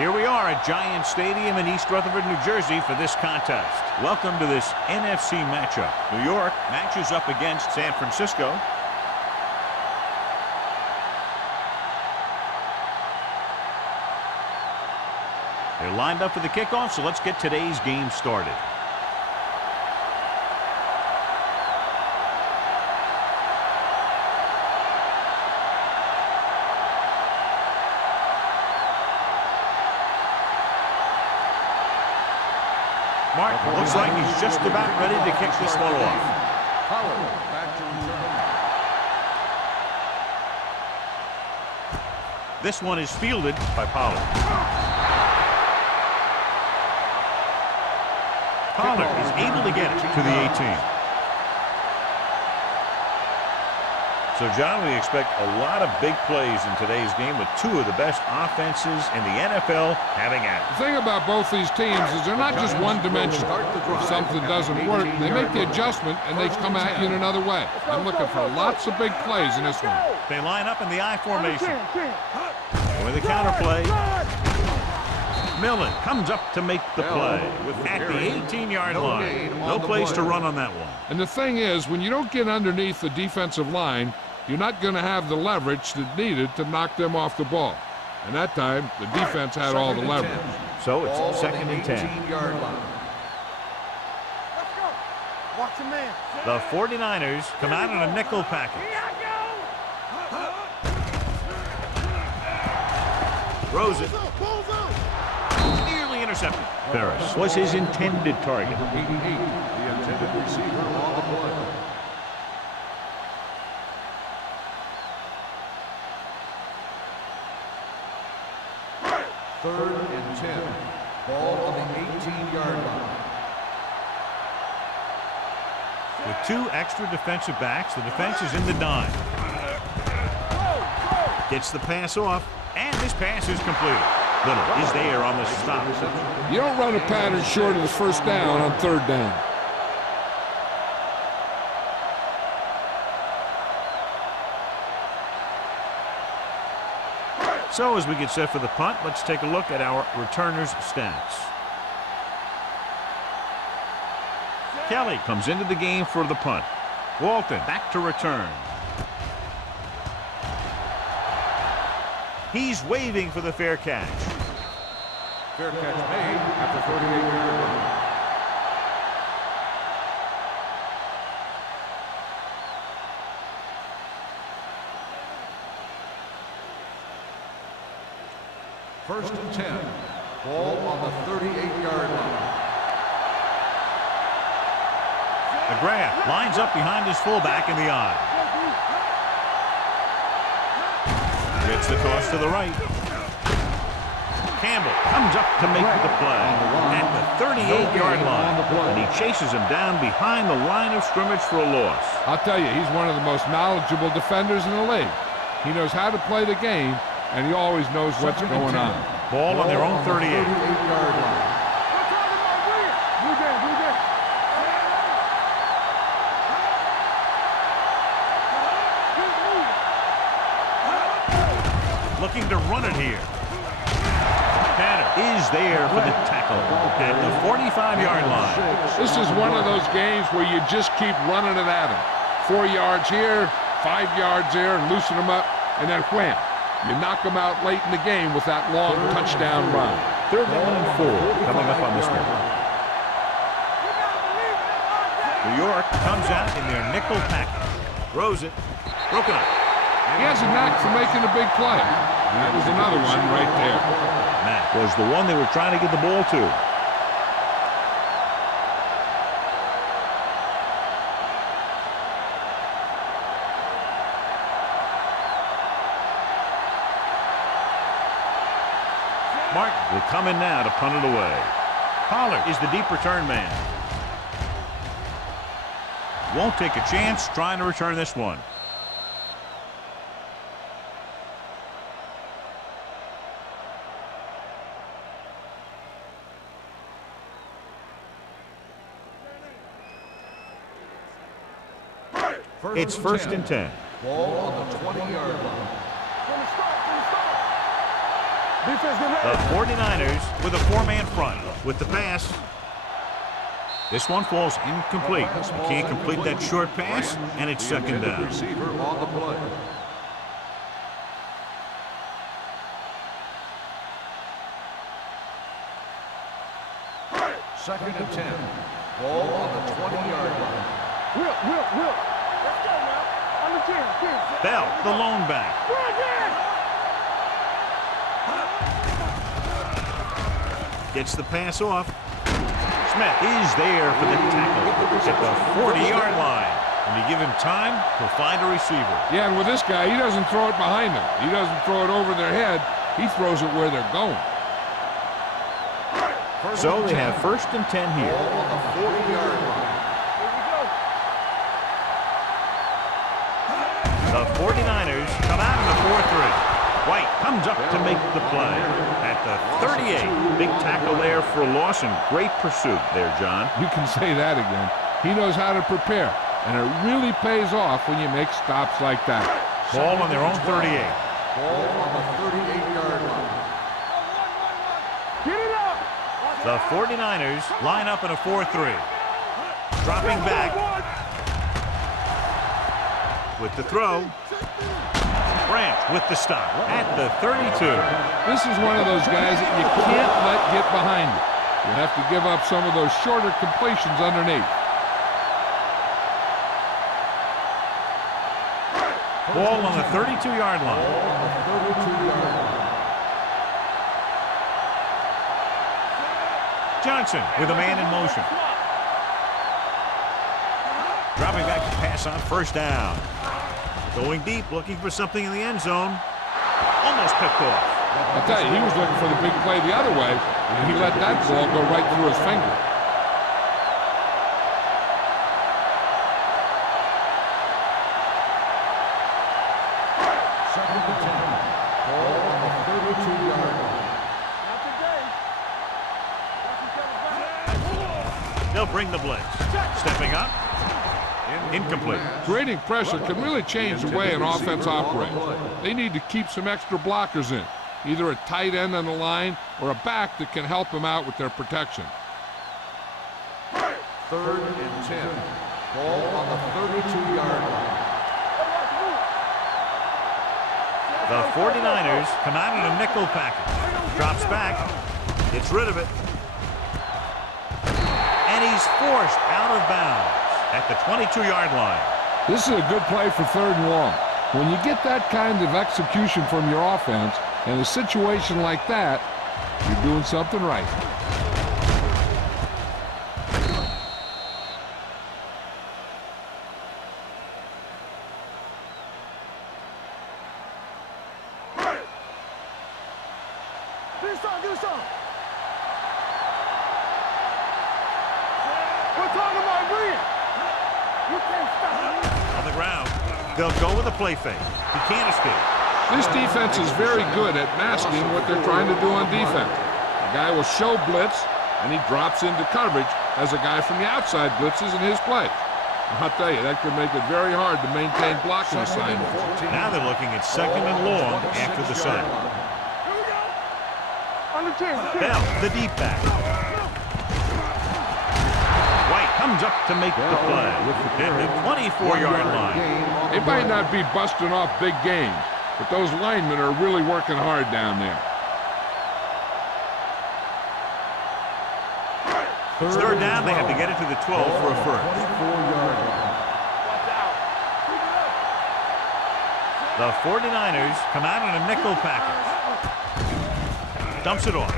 Here we are at Giant Stadium in East Rutherford, New Jersey for this contest. Welcome to this NFC matchup. New York matches up against San Francisco. They're lined up for the kickoff, so let's get today's game started. Mark, looks like he's just about ready to kick this one off. This one is fielded by Pollard. Pollard is able to get it to the 18. So, John, we expect a lot of big plays in today's game with two of the best offenses in the NFL having at it. The thing about both these teams is they're not just one-dimensional. If something doesn't work, they make the adjustment and they come at you in another way. I'm looking for lots of big plays in this one. They line up in the I formation. With the counter play. Millen comes up to make the play at the 18-yard line. No place to run on that one. And the thing is, when you don't get underneath the defensive line, you're not going to have the leverage that's needed to knock them off the ball. And that time, the defense had all the leverage. So it's 2nd and 10. The 49ers come out in a nickel package. Throws it. Nearly intercepted. Ferris was his intended target. The intended receiver on the play. Third and 10. Ball on the 18-yard line. With two extra defensive backs, the defense is in the dime. Gets the pass off, and this pass is completed. Little is there on the stop. You don't run a pattern short of the first down on 3rd down. So as we get set for the punt, let's take a look at our returners' stats. Kelly comes into the game for the punt. Walton back to return. He's waving for the fair catch. Fair catch made at the 38-yard line. First and 10. Ball on the 38-yard line. McGrath lines up behind his fullback in the I. Gets the toss to the right. Campbell comes up to make the play at the 38-yard line. And he chases him down behind the line of scrimmage for a loss. I'll tell you, he's one of the most knowledgeable defenders in the league. He knows how to play the game, and he always knows what's going on. Ball on their own 38. 38-yard line. Looking to run it here. Tanner is there for the tackle at the 45-yard line. This is one of those games where you just keep running it at him. 4 yards here, 5 yards there, and loosen them up, and then wham. You knock them out late in the game with that long touchdown run. 3rd down and 4 coming up on this one. New York comes out in their nickel package. Throws it. Broken up. He has a knack for making a big play. And that was another one right there. That was the one they were trying to get the ball to. Martin will come in now to punt it away. Pollard is the deep return man. Won't take a chance trying to return this one. It's 1st and 10. Ball on the 20-yard line. The 49ers with a four-man front. With the pass. This one falls incomplete. You can't complete that short pass, and it's second down. Receiver on the play. Second and 10. Ball on the 20-yard line. Will. Let's go now. On the 10. Bell, the lone back. Gets the pass off. Smith is there for the tackle at the 40-yard line. When you give him time, he'll find a receiver. Yeah, and with this guy, he doesn't throw it behind them. He doesn't throw it over their head. He throws it where they're going. So they have first and 10 here. Ball on the 40-yard line. The 49ers come out in the 4-3. White comes up to make the play at the 38. Big tackle there for Lawson. Great pursuit there, John. You can say that again. He knows how to prepare, and it really pays off when you make stops like that. Ball on their own 38. Ball on the 38-yard line. Get it up. The 49ers line up in a 4-3. Dropping back. With the throw. Branch with the stop at the 32. This is one of those guys that you can't let get behind you. You have to give up some of those shorter completions underneath. Ball on the 32-yard line. Ball on the 32-yard line. Johnson with a man in motion. Dropping back to pass on first down. Going deep, looking for something in the end zone. Almost picked off. I'll tell you, he was looking for the big play the other way, and he let that ball go right through his finger. Second and 10. Ball on the 32-yard line. Not today. They'll bring the blitz. Stepping up. Incomplete. Creating pressure can really change the way an offense operates. They need to keep some extra blockers in, either a tight end on the line or a back that can help them out with their protection. Third and 10. Ball on the 32-yard line. The 49ers come out in a nickel package. Drops back. Gets rid of it. And he's forced out of bounds at the 22-yard line. This is a good play for third and long. When you get that kind of execution from your offense in a situation like that, you're doing something right. Do some. We're talking about Green. You can't stop me. On the ground. They'll go with a play fake. He can't escape. This defense is very good at masking what they're trying to do on defense. The guy will show blitz, and he drops into coverage as a guy from the outside blitzes in his play. I'll tell you, that could make it very hard to maintain blocking assignments. Now they're looking at second and long after the sack. Here we go. On the 10. Bell, the deep back. White comes up to make the play at the 24-yard line. They might not be busting off big games, but those linemen are really working hard down there. It's third down. They have to get it to the 12 for a first. 24-yard line. The 49ers come out in a nickel package. Dumps it off.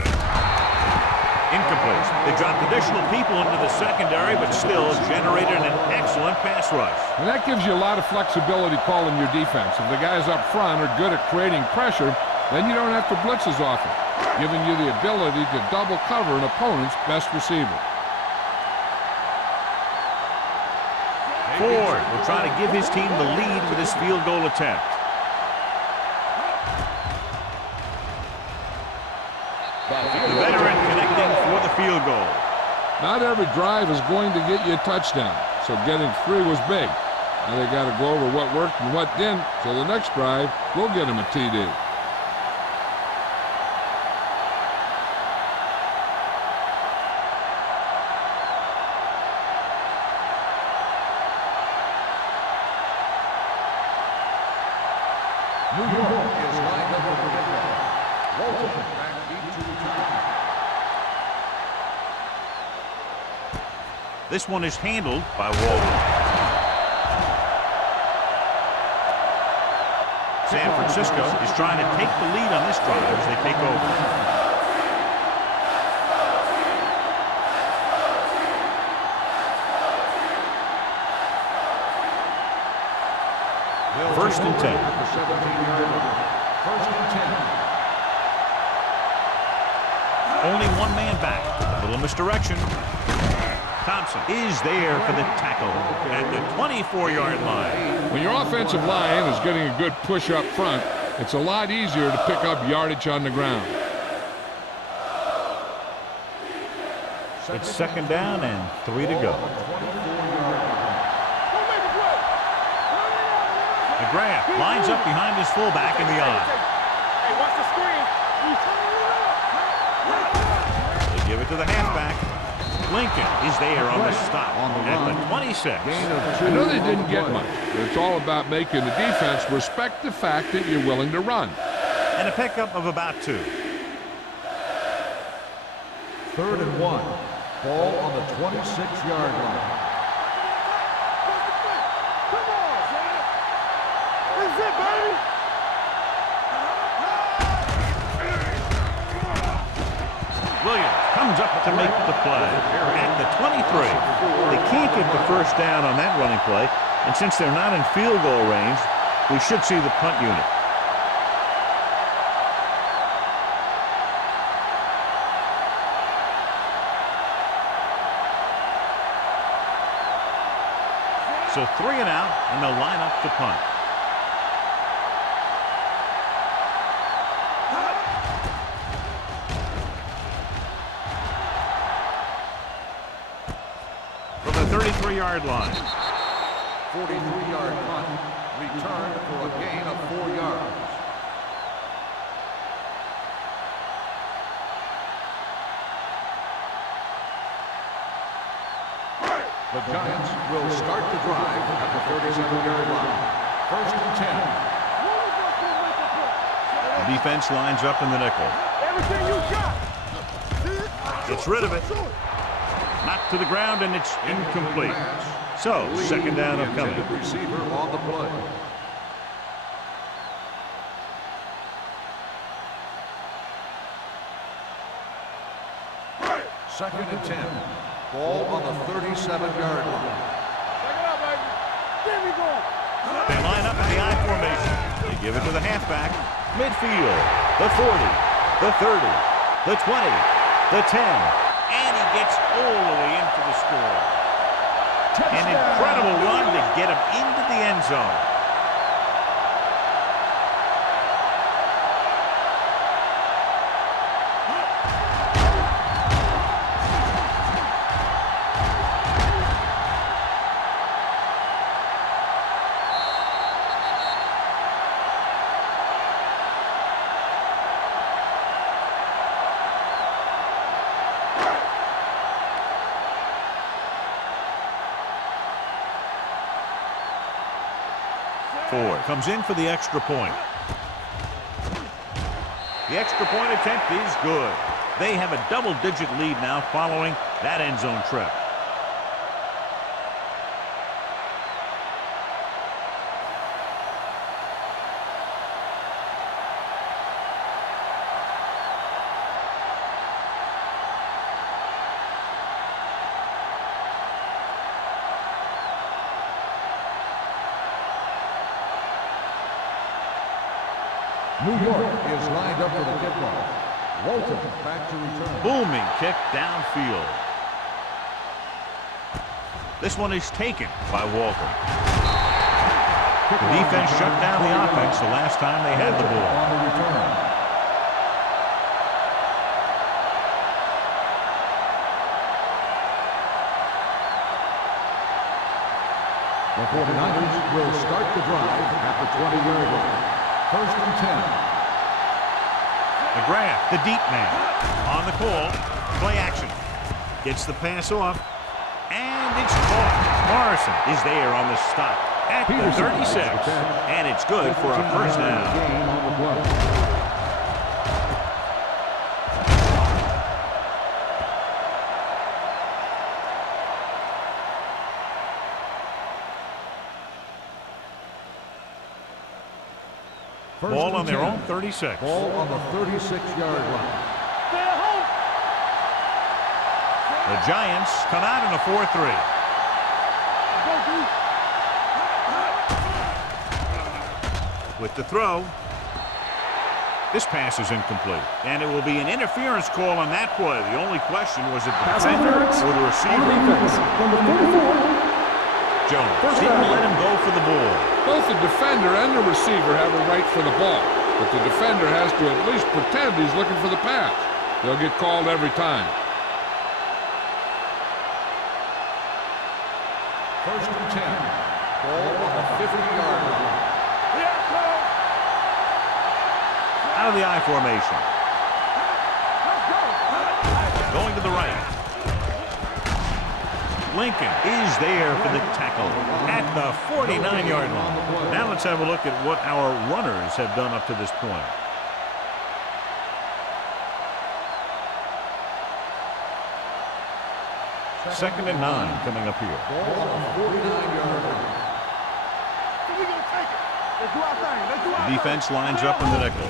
Incomplete. They dropped additional people into the secondary, but still generated an excellent pass rush. And that gives you a lot of flexibility calling your defense. If the guys up front are good at creating pressure, then you don't have to blitz as often, giving you the ability to double cover an opponent's best receiver. Ford will try to give his team the lead with this field goal attempt. The veteran connecting for the field goal. Not every drive is going to get you a touchdown, so getting 3 was big. Now they got to go over what worked and what didn't, so the next drive will get them a TD. Walton back deep to return. This one is handled by Walton. San Francisco is trying to take the lead on this drive as they take over. First and 10. First and 10. Only one man back. A little misdirection. Thompson is there for the tackle at the 24-yard line. When your offensive line is getting a good push up front, it's a lot easier to pick up yardage on the ground. It's second down and 3 to go. McGrath lines up behind his fullback in the eye. Hey, watch the screen. They give it to the halfback. Lincoln is there on the stop at the 26. I know they didn't get much, but it's all about making the defense respect the fact that you're willing to run. And a pickup of about 2. Third and 1. Ball on the 26-yard line. Come on, Zach. That's it, baby. Williams comes up to make the play at the 23. They can't get the first down on that running play, and since they're not in field goal range, we should see the punt unit. So 3 and out, and they'll line up to punt. From the 33-yard line. 43-yard punt. Returned for a gain of 4 yards. The Giants will start the drive at the 37-yard line. First and 10. The defense lines up in the nickel. Everything you got. Gets rid of it. Knocked to the ground, and it's incomplete. So, second down upcoming. Intended receiver on the play. Second and 10. Ball on the 37-yard line. Check it out, baby. There we go. They line up in the I formation. They give it to the halfback. Midfield. The 40. The 30. The 20. The 10. And he gets all the way into the score. An incredible run to get him into the end zone. Ford comes in for the extra point. The extra point attempt is good. They have a double-digit lead now following that end zone trip. New York is lined up for the kickoff. Walton back to return. Booming kick downfield. This one is taken by Walton. The defense shut down the offense the last time they had the ball. On the return. The 49ers will start the drive at the 20-yard line. First and 10. McGrath, the deep man, on the call. Play action. Gets the pass off. And it's caught. Morrison is there on the stop at the 36. And it's good for a first down. Ball on their 10. own 36. Ball on the 36-yard line. Stay at home. The Giants come out in a 4-3. Go, dude. With the throw. This pass is incomplete. And it will be an interference call on that play. The only question was it the defender or the receiver. Jones didn't let him go for the ball. Both the defender and the receiver have a right for the ball, but the defender has to at least pretend he's looking for the pass. They'll get called every time. First and 10. Ball on the 50-yard line. Out of the I formation. Going to the right. Lincoln is there for the tackle at the 49-yard line. Now let's have a look at what our runners have done up to this point. Second and 9 coming up here. Ball on the 49-yard line. We're going to take it. Let's do our thing. Let's do our The defense lines up in the nickel.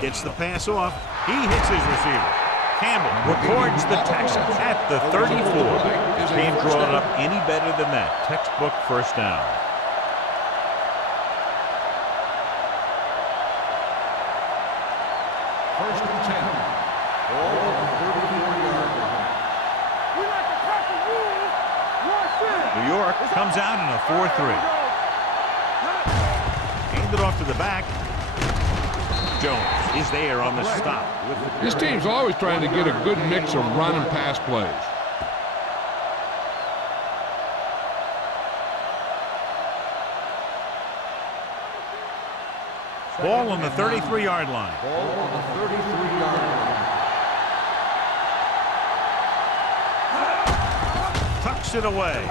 Gets the pass off. He hits his receiver. Campbell records the tackle at the 34. Can't draw it up any better than that. Textbook first down. First and 10. Ball on the 34-yard line. We like to crack the rules. Watch it. New York comes out in a 4-3. Handed off to the back. Jones is there on the stop. This team's always trying to get a good mix of run and pass plays. Ball on the 33-yard line. Ball on the 33-yard line. Tucks it away.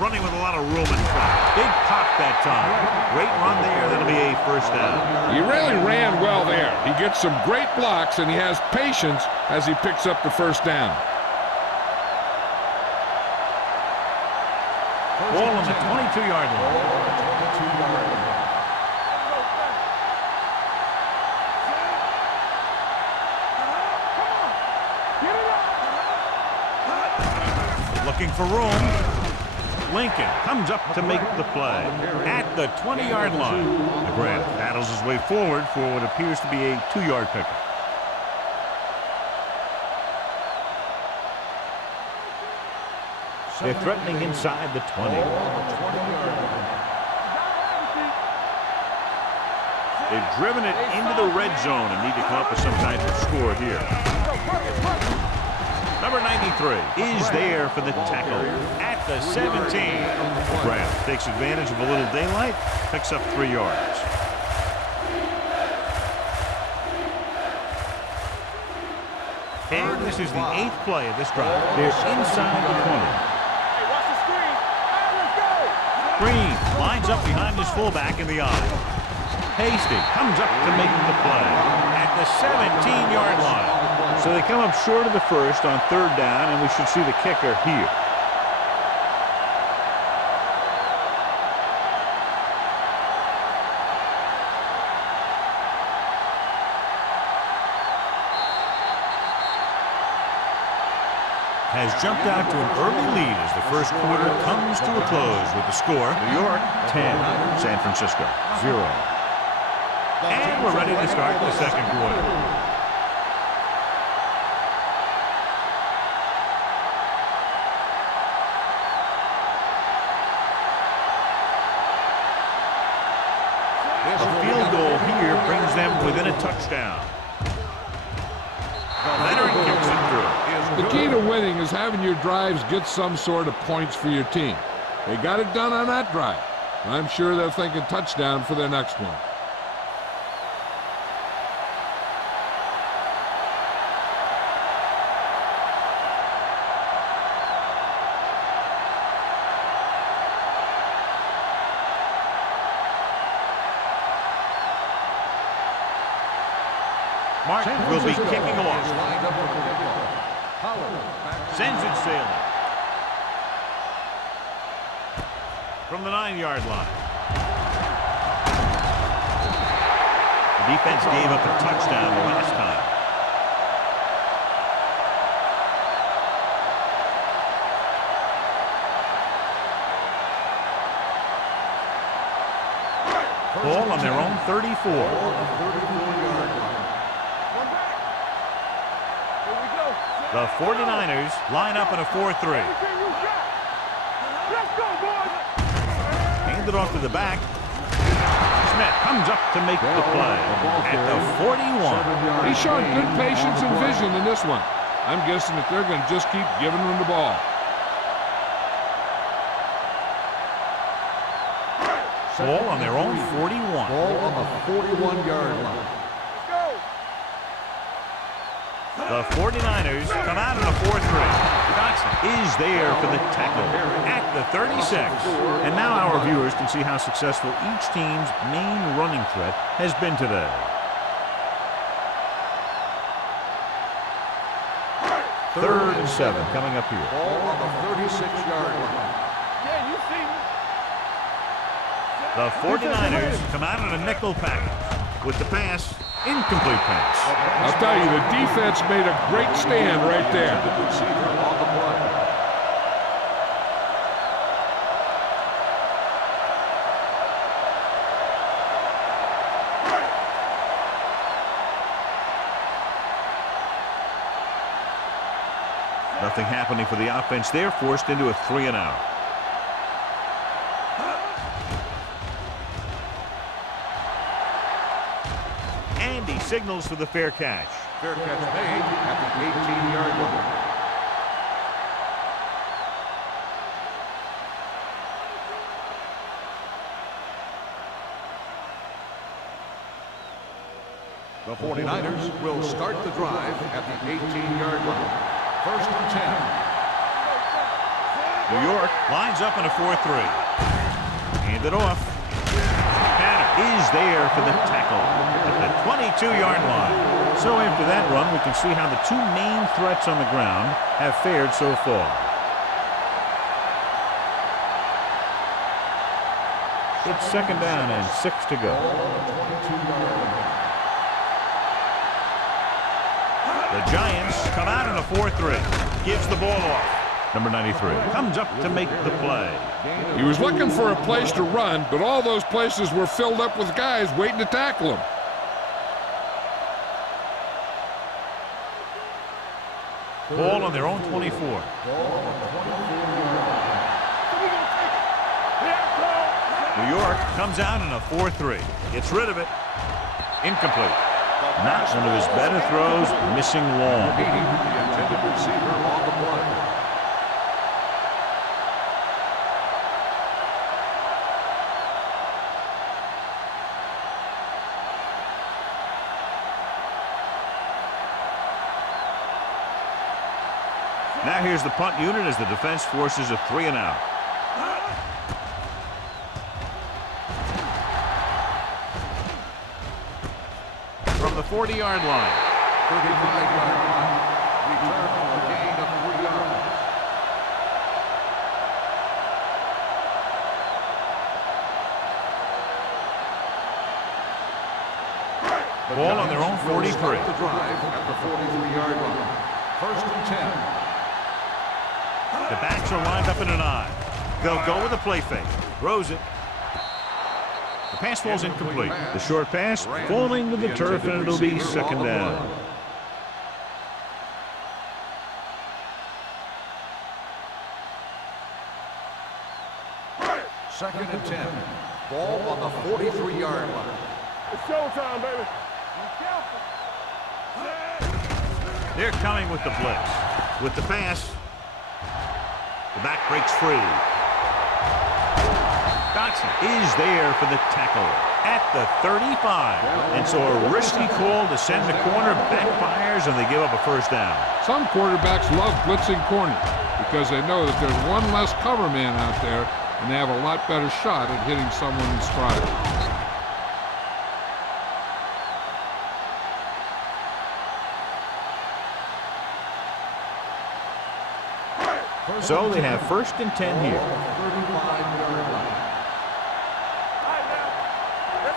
Running with a lot of room in front. Big pop that time. Great run there. That'll be a first down. He really ran well there. He gets some great blocks, and he has patience as he picks up the first down. Ball on the 22-yard line. Ball on the 22-yard line. Looking for room. Lincoln comes up to make the play at the 20-yard line. McGrath battles his way forward for what appears to be a 2-yard pickup. They're threatening inside the 20. They've driven it into the red zone and need to come up with some kind of score here. Number 93 is there for the tackle at the 17. McGrath takes advantage of a little daylight, picks up 3 yards. And this is the 8th play of this drive. They're inside the 20. Hey, watch the screen. All right, let's go. Green lines up behind his fullback in the eye. Hasty comes up to make the play at the 17-yard line. So they come up short of the first on 3rd down, and we should see the kicker here. Has jumped out to an early lead as the first quarter comes to a close with the score, New York 10, San Francisco 0. And we're ready to start the second quarter. A field goal here brings them within a touchdown. Leonard kicks it through. The key to winning is having your drives get some sort of points for your team. They got it done on that drive. I'm sure they're thinking touchdown for their next one. Martin will be kicking off. Sends it sailing. From the 9-yard line. Defense gave up a touchdown the last time. Ball on their own 34. The 49ers line up in a 4-3. Hand it off to the back. Smith comes up to make the play at the 41. He's showing good patience and vision in this one. I'm guessing that they're going to just keep giving him the ball. Ball on their own 41. Ball on the 41-yard line. The 49ers come out in a 4-3. Dotson is there for the tackle at the 36. And now our viewers can see how successful each team's main running threat has been today. Third and 7 coming up here. Ball on the 36-yard line. Yeah, you see me. The 49ers come out in a nickel package with the pass, incomplete pass. I'll tell you, the defense made a great stand right there. Nothing happening for the offense there, forced into a 3-and-out. And he signals for the fair catch. Fair catch made at the 18-yard line. The 49ers will start the drive at the 18-yard line. First and 10. New York lines up in a 4-3. Hand it off. Tanner is there for the tackle at the 22-yard line. So after that run, we can see how the two main threats on the ground have fared so far. It's second down and 6 to go. The Giants come out in a 4-3. Gives the ball off. Number 93 comes up to make the play. He was looking for a place to run, but all those places were filled up with guys waiting to tackle him. Ball on their own 24. New York comes out in a 4-3. Gets rid of it. Incomplete. Not one of his better throws, missing long. The intended receiver on the play. Now here's the punt unit as the defense forces a 3-and-out. From the 40-yard line. 35-yard line. Return for a gain of 3 yards. Ball on their own 43. The drive at the 43-yard line. First and 10. The backs are lined up in an I. They'll go with a play fake. Throws it. The pass falls incomplete. The short pass falling to the turf, and it'll be second down. Second and 10. Ball on the 43-yard line. It's showtime, baby. They're coming with the blitz. With the pass, the back breaks free. Dotson is there for the tackle at the 35. And so a risky call to send the corner backfires, and they give up a first down. Some quarterbacks love blitzing corners because they know that there's one less cover man out there, and they have a lot better shot at hitting someone in stride. So they have first and 10 here. 35-yard line.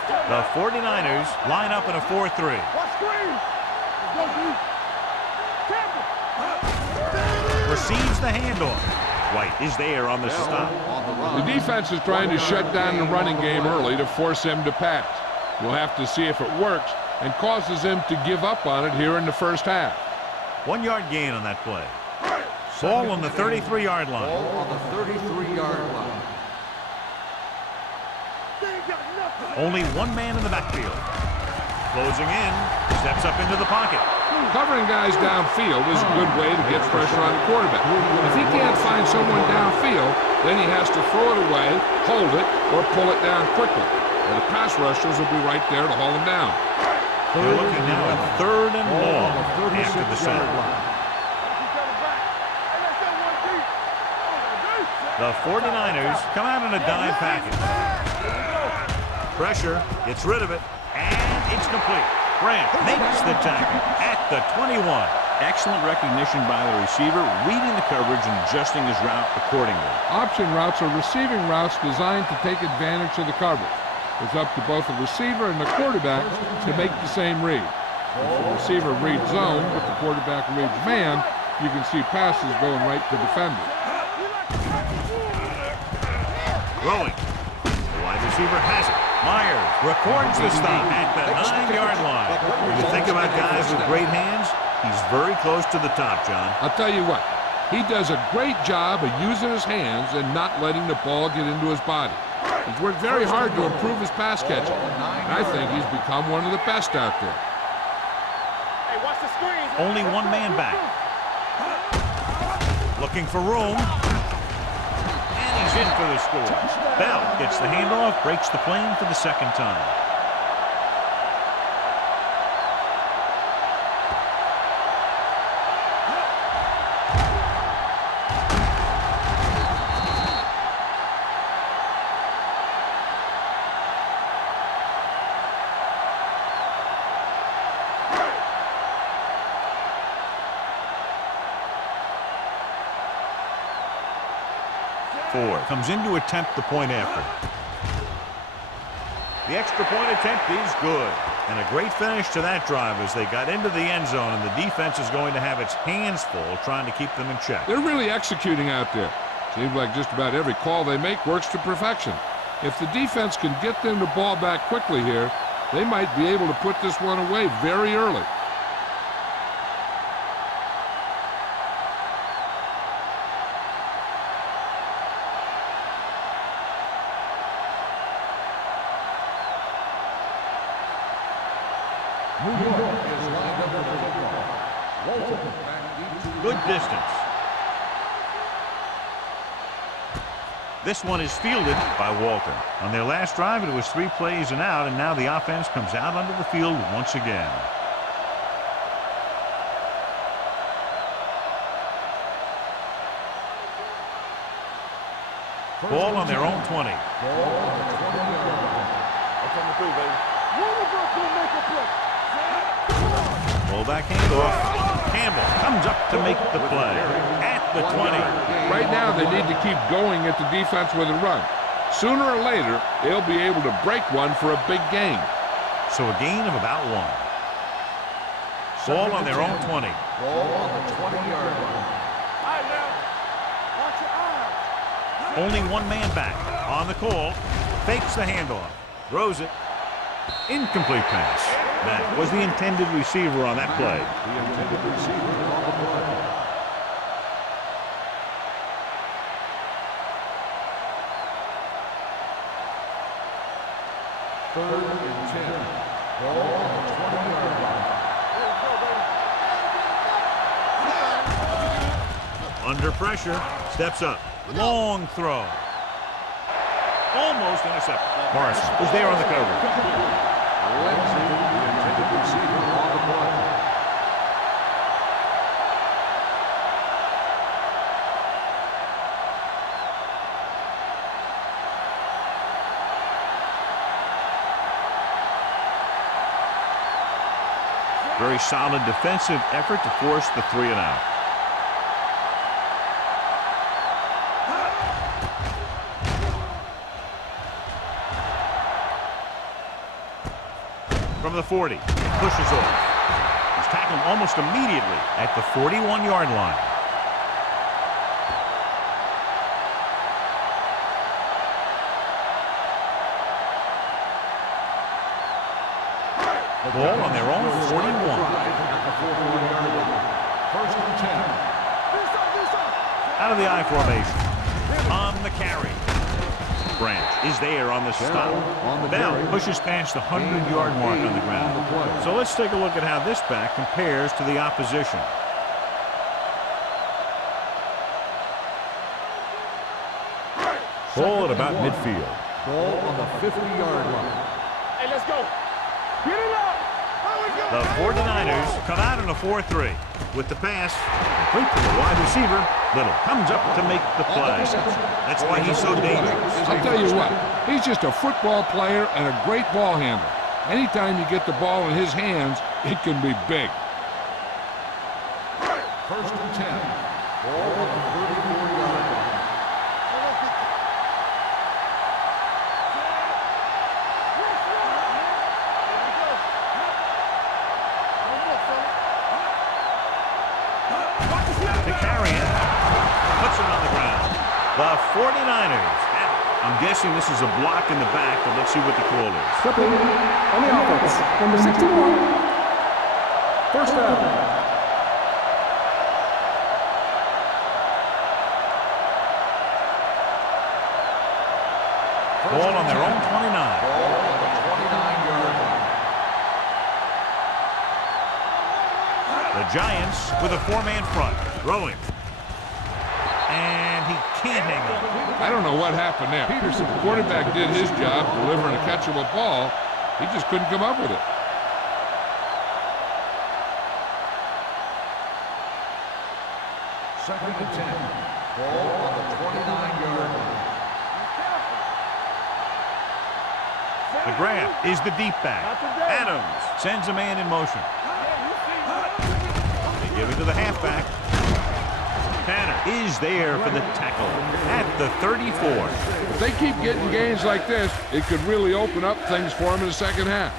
The 49ers line up in a 4-3. Watch screen. Go, D. Campbell. Receives the handoff. White is there on the stop. The defense is trying to shut down the running game early to force him to pass. We'll have to see if it works and causes him to give up on it here in the first half. 1 yard gain on that play. Ball on the 33-yard line. Ball on the 33-yard line. They ain't got nothing. Only one man in the backfield. Closing in, steps up into the pocket. Covering guys downfield is a good way to get pressure on the quarterback. If he can't find someone downfield, then he has to throw it away, hold it, or pull it down quickly. And the pass rushers will be right there to haul him down. They're looking now at 3rd and long after the snap. The 49ers come out in a dime package. Pressure, gets rid of it, and it's complete. Grant makes the tackle at the 21. Excellent recognition by the receiver, reading the coverage and adjusting his route accordingly. Option routes are receiving routes designed to take advantage of the coverage. It's up to both the receiver and the quarterback to make the same read. If the receiver reads zone, but the quarterback reads man, you can see passes going right to defenders. Rolling. The wide receiver has it. Myers records the stop at the 9-yard line. When you think about guys with great hands, he's very close to the top, John. I'll tell you what, he does a great job of using his hands and not letting the ball get into his body. He's worked very hard to improve his pass catching, and I think he's become one of the best out there. Hey, watch the screens. Only one man back. Looking for room. And he's in for the score. Bell gets the handoff, breaks the plane for the second time. Comes in to attempt the point after. The extra point attempt is good. And a great finish to that drive as they got into the end zone, and the defense is going to have its hands full trying to keep them in check. They're really executing out there. Seems like just about every call they make works to perfection. If the defense can get them the ball back quickly here, they might be able to put this one away very early. Good distance. This one is fielded by Walton. On their last drive, it was 3 plays and out, and now the offense comes out onto the field once again. Ball on their own 20. Fullback handoff. Campbell comes up to make the play at the 20. Right now, they need to keep going at the defense with a run. Sooner or later, they'll be able to break one for a big gain. So a gain of about 1. Ball on their own 20. Ball on the 20-yard line. All right, now. Watch your eyes. Only one man back. On the call. Fakes the handoff. Throws it. Incomplete pass. That was the intended receiver on that play. The intended receiver on the play. Third and 10. Ball on the 20-yard line. Under pressure. Steps up. Long throw. Almost intercepted. Morrison was there on the cover. Lindsay, the intended receiver on the play. Very solid defensive effort to force the 3 and out. the 40. Pushes off. He's tackled almost immediately at the 41-yard line. The ball on their own 41. First and 10. Out of the I formation. On the carry. Branch is there on the stop. Bell pushes past the 100-yard mark on the ground. So let's take a look at how this back compares to the opposition. Ball at about midfield. Ball on the 50-yard line. Hey, let's go. Get it up. The 49ers come out in a 4-3. With the pass, complete to the wide receiver. Little comes up to make the play. That's why he's so dangerous. I'll tell you what, he's just a football player and a great ball handler. Anytime you get the ball in his hands, it can be big. First and 10. Ball on the 34-yard line. To carry it. Puts it on the ground. The 49ers. I'm guessing this is a block in the back, but let's see what the call is. Stepping on the offense. Number 61. First down. Ball on their own 29. Ball on the 29-yard line. The Giants with a 4-man front. Throwing. And he can't hang on. I don't know what happened there. Peterson, the quarterback, did his job delivering a catchable ball. He just couldn't come up with it. Second and 10. Ball on the 29-yard line. The grab is the deep back. Adams sends a man in motion. They give it to the halfback. Tanner is there for the tackle at the 34. If they keep getting gains like this, it could really open up things for them in the second half.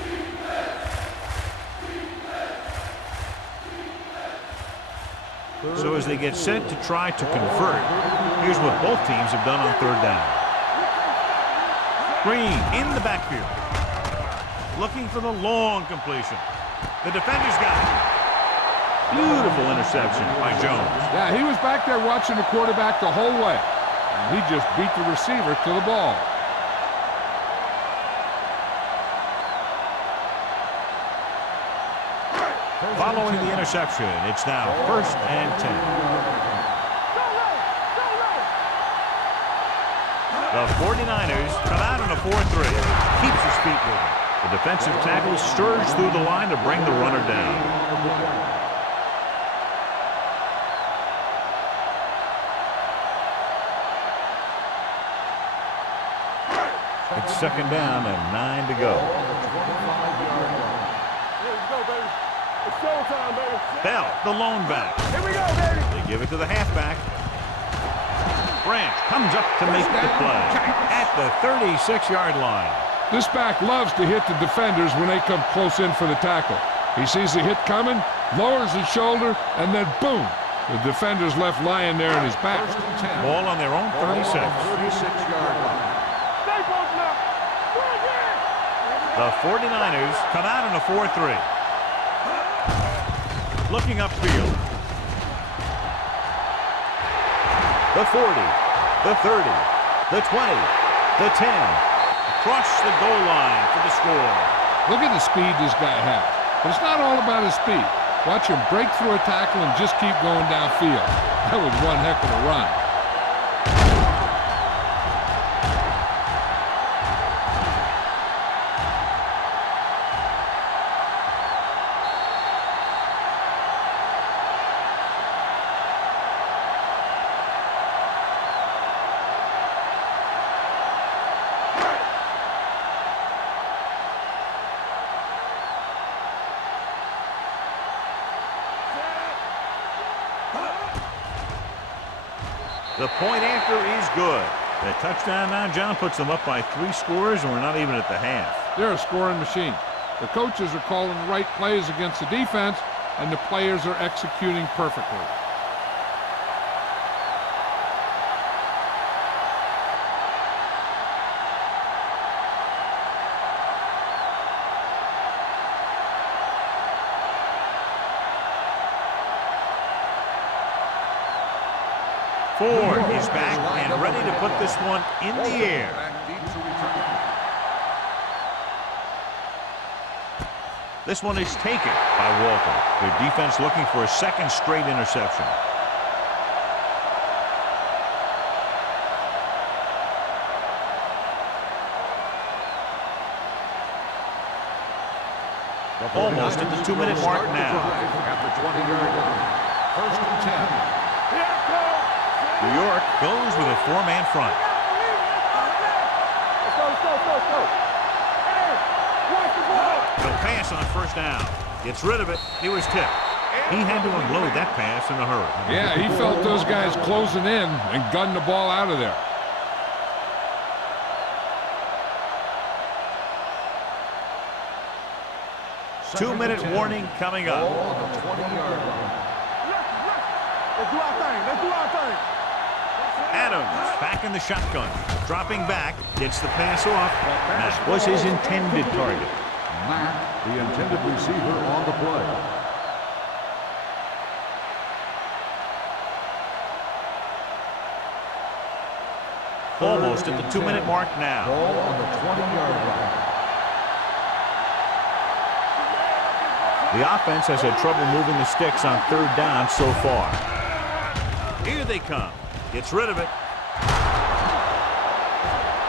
So as they get set to try to convert, here's what both teams have done on third down. Green in the backfield. Looking for the long completion. The defender's got it. Beautiful interception by Jones. Yeah, he was back there watching the quarterback the whole way. And he just beat the receiver to the ball. Following the interception, it's now first and 10. The 49ers come out in a 4-3. Keeps his feet moving. The defensive tackle stirs through the line to bring the runner down. It's second down and 9 to go. Bell, the lone back. Here we go, baby. They give it to the halfback. Branch comes up to make the play at the 36-yard line. This back loves to hit the defenders when they come close in for the tackle. He sees the hit coming, lowers his shoulder, and then boom, the defender's left lying there in his back. Ball on their own 36. 36-yard line. Stay close now. Go again. The 49ers come out in a 4-3. Looking upfield. The 40, the 30, the 20, the 10. Across the goal line for the score. Look at the speed this guy has. But it's not all about his speed. Watch him break through a tackle and just keep going downfield. That was one heck of a run. The point after is good. The touchdown now, John, puts them up by 3 scores, and we're not even at the half. They're a scoring machine. The coaches are calling the right plays against the defense, and the players are executing perfectly. Ford is back and ready to put this one in the air. This one is taken by Walton. Their defense looking for a second straight interception. Almost at the 2-minute mark now. At the 20-yard line. First and 10. New York goes with a 4-man front. The pass on first down. Gets rid of it. He was tipped. He had to unload that pass in a hurry. Yeah, he felt those guys closing in and gunned the ball out of there. Two-minute warning coming up. On the 20-yard line. Let's do our thing. Let's do our thing. Adams back in the shotgun. Dropping back. Gets the pass off. That was his intended target. Matt, the intended receiver on the play. Almost at the 2-minute mark now. Ball on the 20-yard line. The offense has had trouble moving the sticks on third down so far. Here they come. Gets rid of it.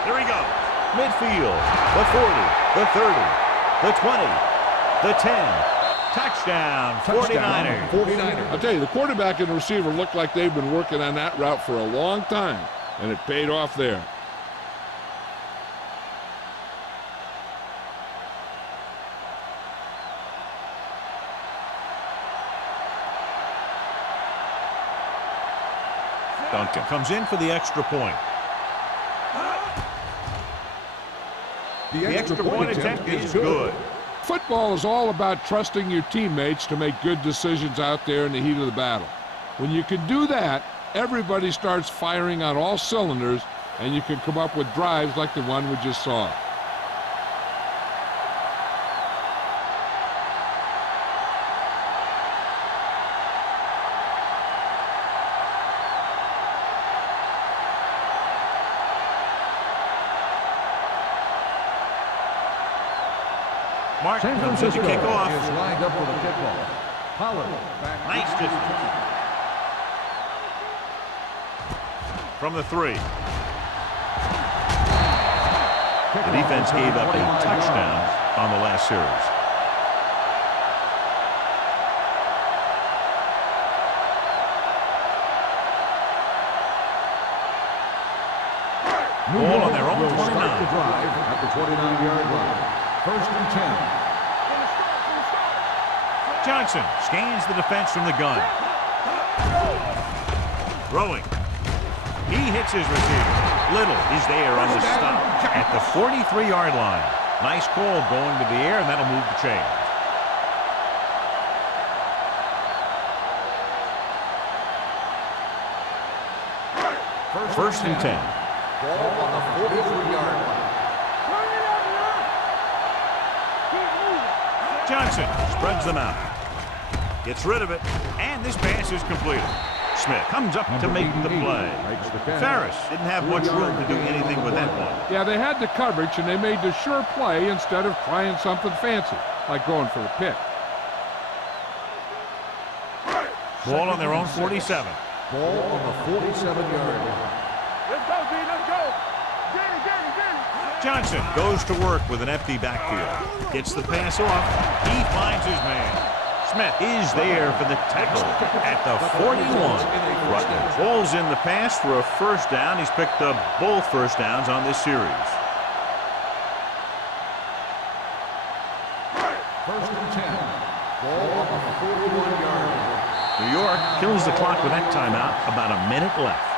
Here he goes. Midfield. The 40. The 30. The 20. The 10. Touchdown. 49ers. 49ers. I'll tell you, the quarterback and the receiver look like they've been working on that route for a long time, and it paid off there. Duncan comes in for the extra point. The extra point attempt is good. Football is all about trusting your teammates to make good decisions out there in the heat of the battle. When you can do that, everybody starts firing on all cylinders, and you can come up with drives like the one we just saw. Martin San comes in to Francisco kick off. is lined up for the kickoff. Pollard. Nice distance. From the 3. The defense gave up a touchdown on the last series. Ball on their own will start 29. the drive at the 29-yard line. First and 10. Johnson scans the defense from the gun. Throwing. He hits his receiver. Little is there on the stop at the 43-yard line. Nice call going to the air, and that'll move the chain. First and 10. Ball on the 43-yard line. Johnson spreads them out. Gets rid of it, and this pass is completed. Smith comes up to make the play. Ferris didn't have much room to do anything with that ball. Yeah, they had the coverage, and they made the sure play instead of trying something fancy, like going for a pick. Ball on their own 47. Ball on the 47-yard line. Let's go, B. Let's go. Get it, get it, get it. Johnson goes to work with an empty backfield. Gets the pass off. He finds his man. Smith is there for the tackle at the 41. Rutledge pulls in the pass for a first down. He's picked up both first downs on this series. First and 10. Ball on the 41-yard line. New York kills the clock with that timeout. About a minute left.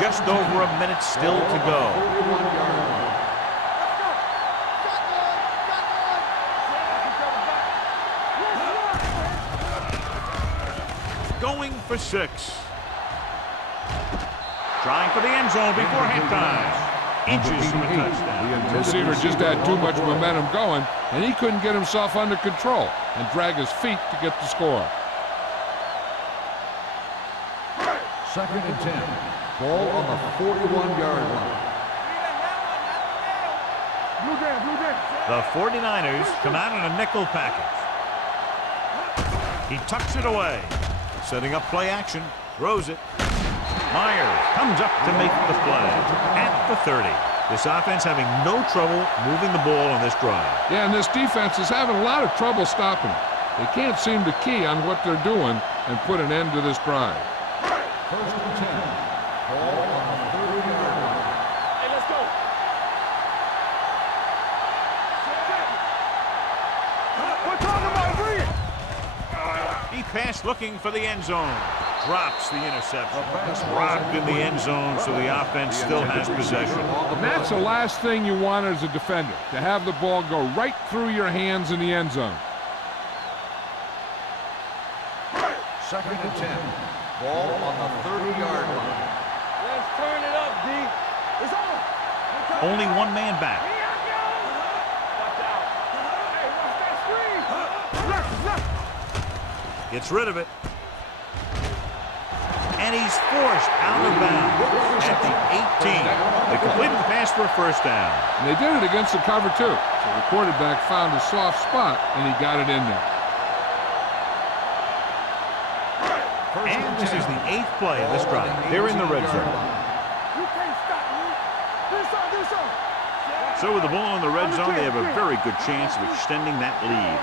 Just over a minute still to go. 41-yard line. Going for 6. Trying for the end zone before hit time. Inches from a touchdown. The receiver just had too much momentum going, and he couldn't get himself under control and drag his feet to get the score. 2nd and 10. Ball on the 41-yard line. The 49ers come out in a nickel package. He tucks it away. Setting up play action. Throws it. Myers comes up to make the play at the 30. This offense having no trouble moving the ball on this drive. Yeah, and this defense is having a lot of trouble stopping it. They can't seem to key on what they're doing and put an end to this drive. 1st and 10. Ball on the 30-yard line. Hey, let's go. We're talking about green. He passed looking for the end zone. Drops the interception. Rocked in the end zone, so the offense still has possession. And that's the last thing you want as a defender, to have the ball go right through your hands in the end zone. 2nd and 10. Ball on the 30-yard line. Let's turn it up, D. It's on. Only one man back. Watch out. Hey, watch that screen. Left. Gets rid of it. And he's forced out of bounds at the 18. They completed the pass for a 1st down. And they did it against the cover, too. So the quarterback found a soft spot, and he got it in there. And this is the 8th play of this drive. They're in the red zone. You can't stop me. Do so. So with the ball in the red zone, they have a very good chance of extending that lead.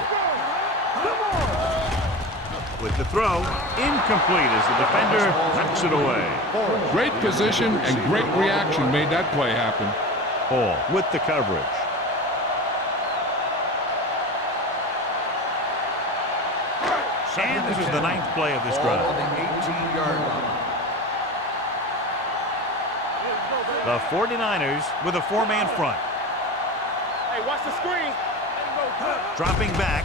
With the throw, incomplete as the defender knocks it away. Great position and great reaction made that play happen. Hall with the coverage. And this is the 9th play of this Ball drive. on the 18-yard line. The 49ers with a 4-man front. Hey, watch the screen. Dropping back.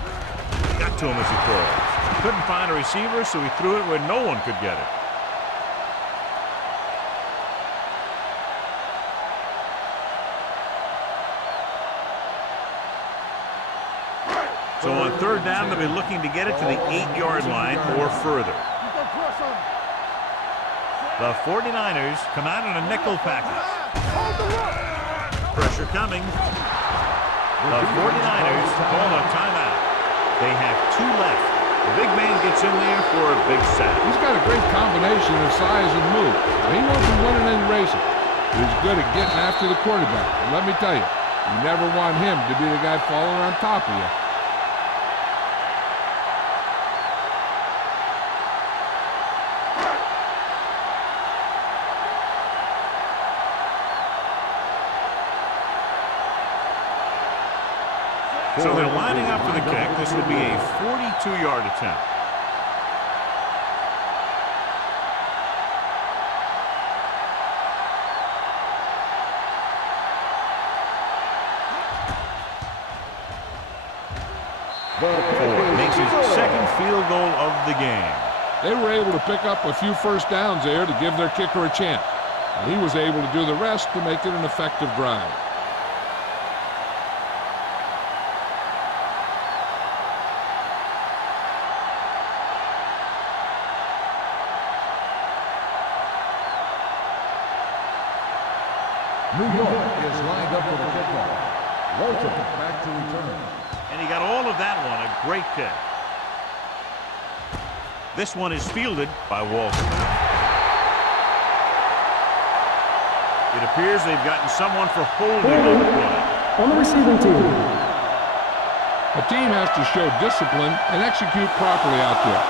Got to him as he throws. Couldn't find a receiver, so he threw it where no one could get it. So on 3rd down, they'll be looking to get it to the 8-yard line or further. The 49ers come out in a nickel package. Pressure coming. The 49ers call a timeout. They have 2 left. The big man gets in there for a big sack. He's got a great combination of size and move. He wasn't winning any races. He's good at getting after the quarterback. And let me tell you, you never want him to be the guy falling on top of you. So they're lining up for the kick. This would be a 42-yard attempt. Ford makes his 2nd field goal of the game. They were able to pick up a few 1st downs there to give their kicker a chance. And he was able to do the rest to make it an effective drive. New York is lined up for the kickoff. Walton back to return. And he got all of that one. A great kick. This one is fielded by Walton. It appears they've gotten someone for holding on the play. On the receiving team. A team has to show discipline and execute properly out there.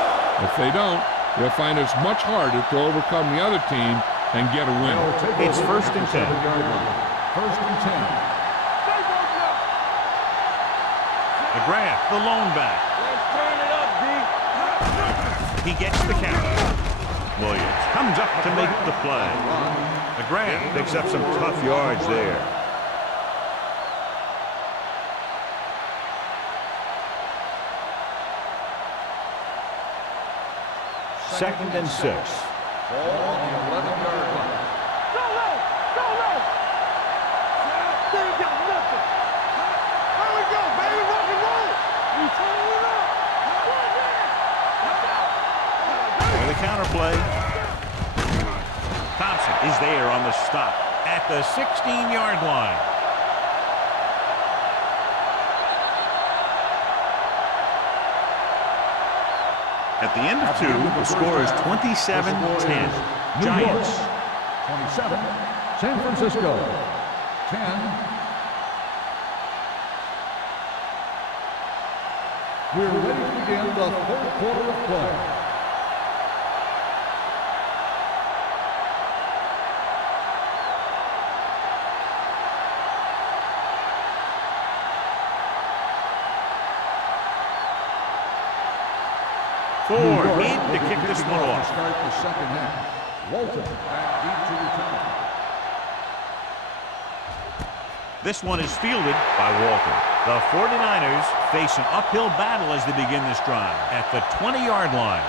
If they don't, they'll find it's much harder to overcome the other team and get a win. It's 1st and 10. 1st and 10. McGrath, the lone back. Let's turn it up, D. He gets the count. Williams comes up to make the play. McGrath picks up some tough yards there. Second and 6. Ball on the 11-yard line. Go low! Go low! They ain't got nothing! There we go, baby! Rock and roll! We turn it up! With a counter play. Thompson is there on the stop at the 16-yard line. At the end of 2, the score is 27-10. Giants. 27. San Francisco. 10. We're ready to begin the third quarter of play. Ford in to kick this one off. Start the second half. Walton back deep to return. This one is fielded by Walton. The 49ers face an uphill battle as they begin this drive at the 20-yard line.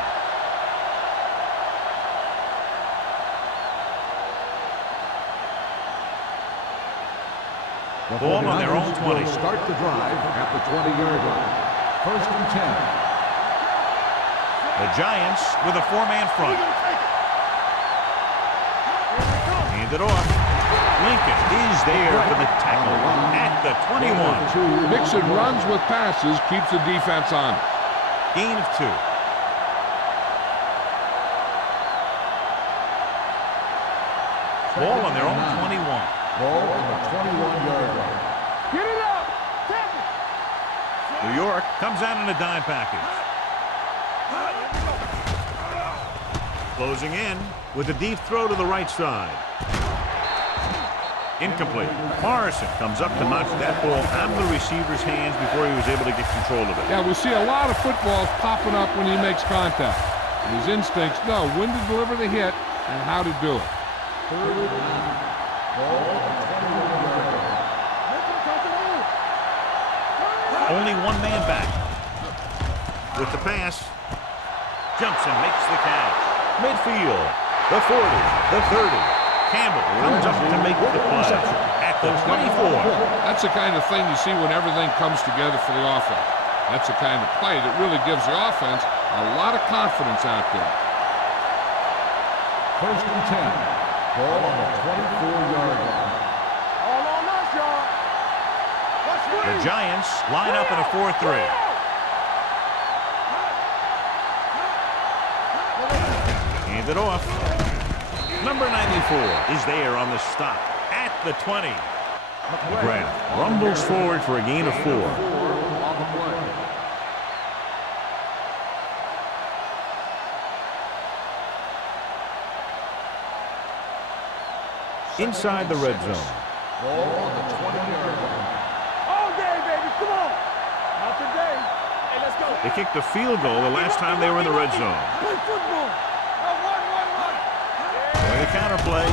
The Ball on their own 20. Will start the drive at the 20-yard line. First and 10. The Giants with a 4-man front. Handed off. Lincoln is there for the tackle at the 21. Mixon runs with passes, keeps the defense on. Gain of 2. Ball on their own 21. Ball on the 21-yard line. Get it up! Tackle! New York comes out in a dime package. Closing in with a deep throw to the right side. Incomplete. Morrison comes up to knock that ball out of the receiver's hands before he was able to get control of it. Yeah, we see a lot of footballs popping up when he makes contact. His instincts know when to deliver the hit and how to do it. Third and 9. Ball on the 21-yard line. Only one man back. With the pass. Jumps and makes the catch. Midfield. The 40. The 30. Campbell comes up to make the play at the 24. That's the kind of thing you see when everything comes together for the offense. That's the kind of play that really gives the offense a lot of confidence out there. First and 10. Ball on the 24-yard line. All on us, y'all! Let's win! The Giants line up in a 4-3. Hand it off. Number 94 is there on the stop at the 20. McGrath rumbles forward for a gain of 4. On the play. Inside the red zone. Ball on the 20-yard line. All day, baby! Come on! Not today! Hey, let's go! They kicked a field goal the last time they were in the red zone. Play football! With a counter play.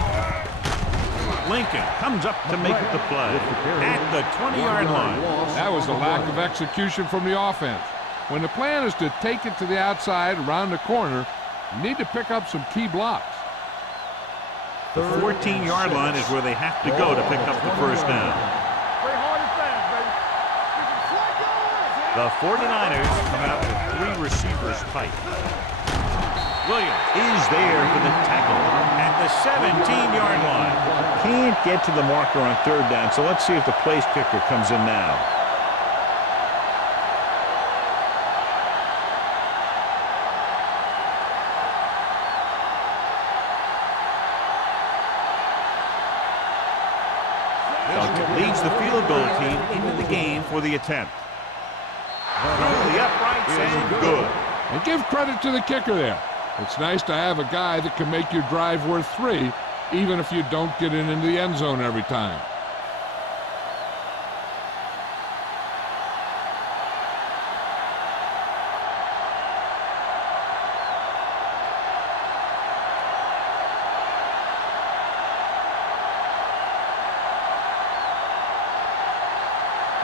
Lincoln comes up to make the play at the 20-yard line. That was a lack of execution from the offense. When the plan is to take it to the outside around the corner, you need to pick up some key blocks. The 14-yard line is where they have to go to pick up the first down. Play hard and fast, baby! The 49ers come out with 3 receivers tight. Williams is there for the tackle at the 17-yard line. Can't get to the marker on third down, so let's see if the place kicker comes in now. Duncan leads the field goal team into the game for the attempt. Through the uprights and good. And give credit to the kicker there. It's nice to have a guy that can make your drive worth 3, even if you don't get it into the end zone every time.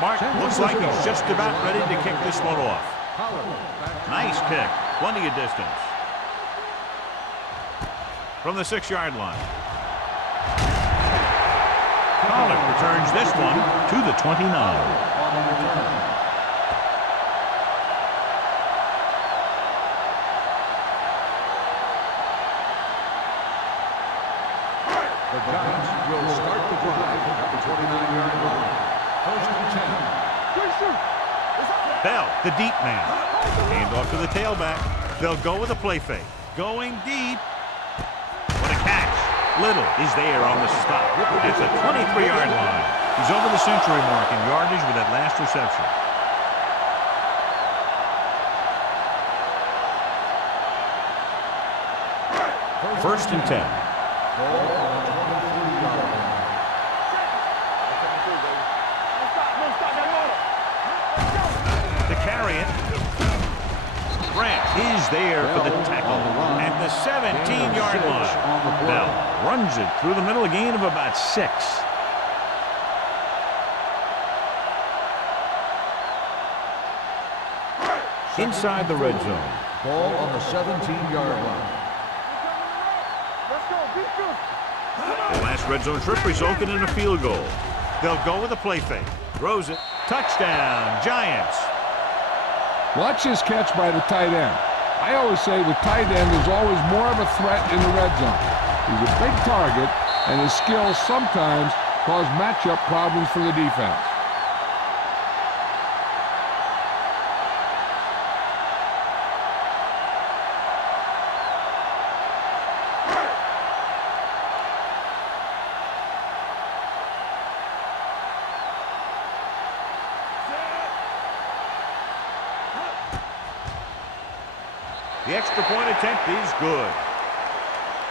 Mark, looks like he's just about ready to kick this one off. Nice kick. Plenty of distance. From the 6-yard line. Pollard returns this one to the 29. The Giants will start the drive at the 29-yard line. First and 10. Bell, the deep man. Hand off to the tailback. They'll go with a play fake. Going deep. What a catch. Little is there on the stop at the 23-yard line. He's over the century mark in yardage with that last reception. First and 10. To carry it. Grant is there for the tackle at the 17-yard line. Bell runs it through the middle, a gain of about 6. Inside the red zone. Ball on the 17-yard line. The last red zone trip resulted in a field goal. They'll go with a play fake. Throws it. Touchdown, Giants. Watch this catch by the tight end. I always say the tight end is always more of a threat in the red zone. He's a big target, and his skills sometimes cause matchup problems for the defense. The extra point attempt is good.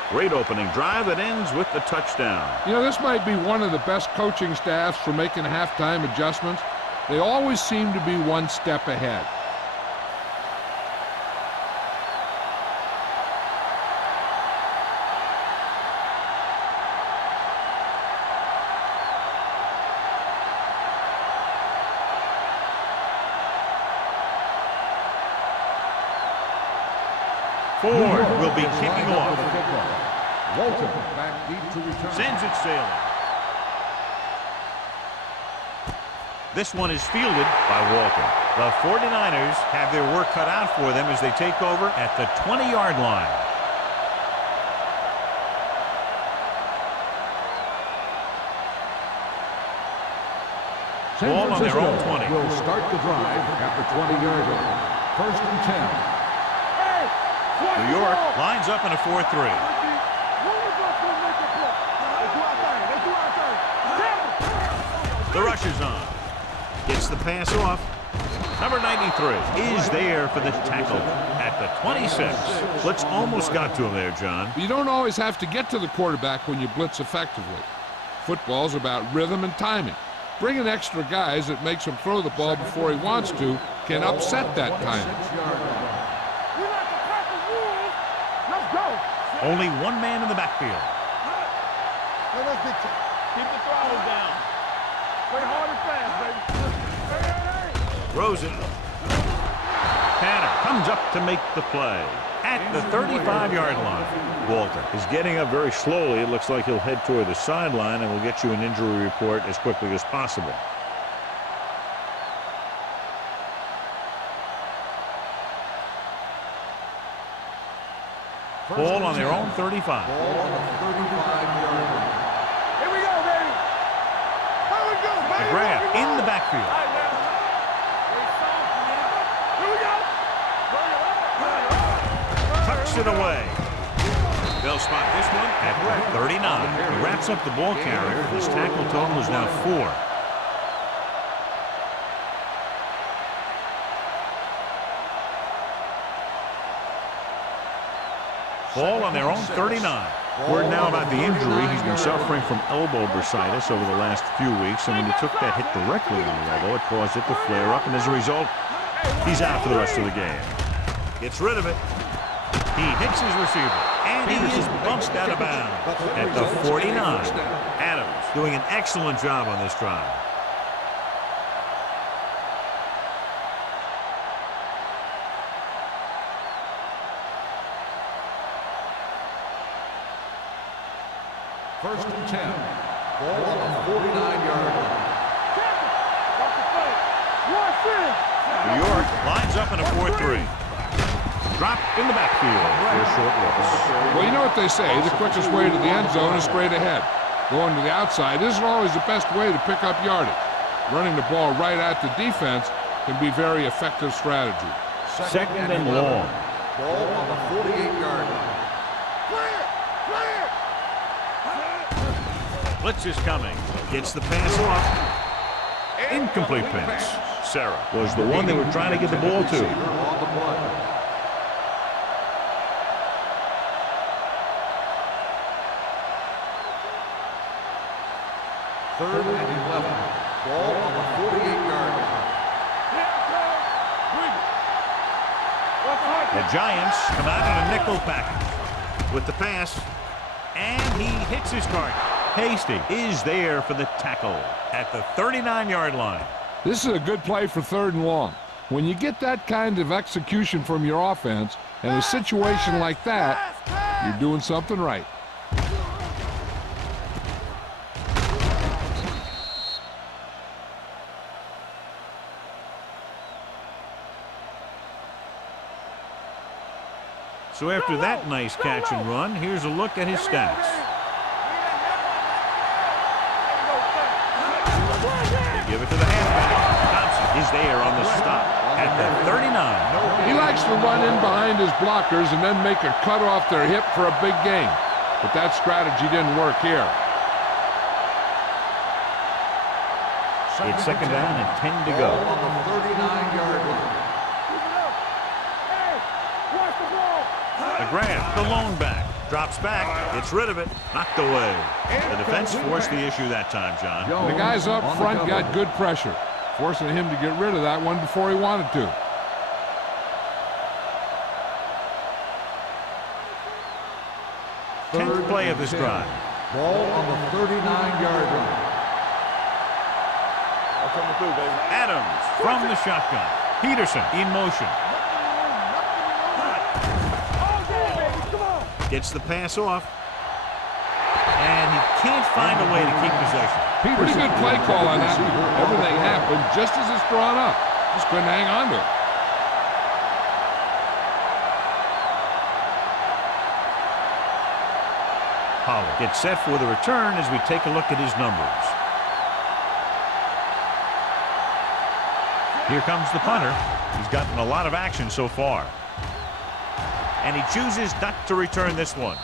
Great opening drive that ends with the touchdown. You know, this might be one of the best coaching staffs for making halftime adjustments. They always seem to be one step ahead. Ford will be kicking off. Walton back deep to return. Sends it sailing. This one is fielded by Walton. The 49ers have their work cut out for them as they take over at the 20-yard line. Ball on their own 20. Will start the drive at the 20-yard line. First and 10. New York lines up in a 4-3. The rush is on. Gets the pass off. Number 93 is there for the tackle at the 26. Blitz almost got to him there, John. You don't always have to get to the quarterback when you blitz effectively. Football's about rhythm and timing. Bringing extra guys that makes him throw the ball before he wants to can upset that timing. Only one man in the backfield. Keep the throttle down. Play hard and fast, baby. Throws it. Tanner comes up to make the play at the 35-yard line. Walton is getting up very slowly. It looks like he'll head toward the sideline, and we'll get you an injury report as quickly as possible. Ball on their own 35. Ball on the 35-yard line. Here we go, baby. Here we go, baby. McGrath in the backfield. Tucks it away. They'll spot this one at the 39. He wraps up the ball carrier. His tackle total is now 4. Ball on their own 39. Word now about the injury. He's been suffering from elbow bursitis over the last few weeks, and when he took that hit directly on the elbow, it caused it to flare up, and as a result, he's out for the rest of the game. Gets rid of it. He hits his receiver, and he is bunched out of bounds at the 49. Adams doing an excellent job on this drive. First and 10. Ball on the 49-yard line. New York lines up in a 4-3. Drop in the backfield for a short loss. Well, you know what they say, the quickest way to the end zone is straight ahead. Going to the outside isn't always the best way to pick up yardage. Running the ball right at the defense can be very effective strategy. Second and long. Ball on the 48-yard line. Blitz is coming. Gets the pass off. Incomplete pass. Sarah was the one they were trying to get the ball to. On the play. Third and 11. Ball on the 48-yard line. The Giants come out in a nickel package with the pass, and he hits his target. Hasty is there for the tackle at the 39-yard line. This is a good play for third and long. When you get that kind of execution from your offense in a situation like that, you're doing something right. So after that nice catch and run, here's a look at his stats. They give it to the halfback. Thompson is there on the stop at the 39. He likes to run in behind his blockers and then make a cut off their hip for a big gain. But that strategy didn't work here. It's second down and 10 to go. Ball on the 39-yard line. The grab, the lone back, drops back, gets rid of it, knocked away. The defense forced the issue that time, John. The guys up front got good pressure, forcing him to get rid of that one before he wanted to. Tenth play of this drive. Ball on the 39-yard line. Adams from the shotgun. Peterson in motion. Gets the pass off. And he can't find a way to keep possession. Pretty good play call on that. Everything happened just as it's drawn up. Just couldn't hang on to it. Pollard gets set for the return as we take a look at his numbers. Here comes the punter. He's gotten a lot of action so far. And he chooses not to return this one.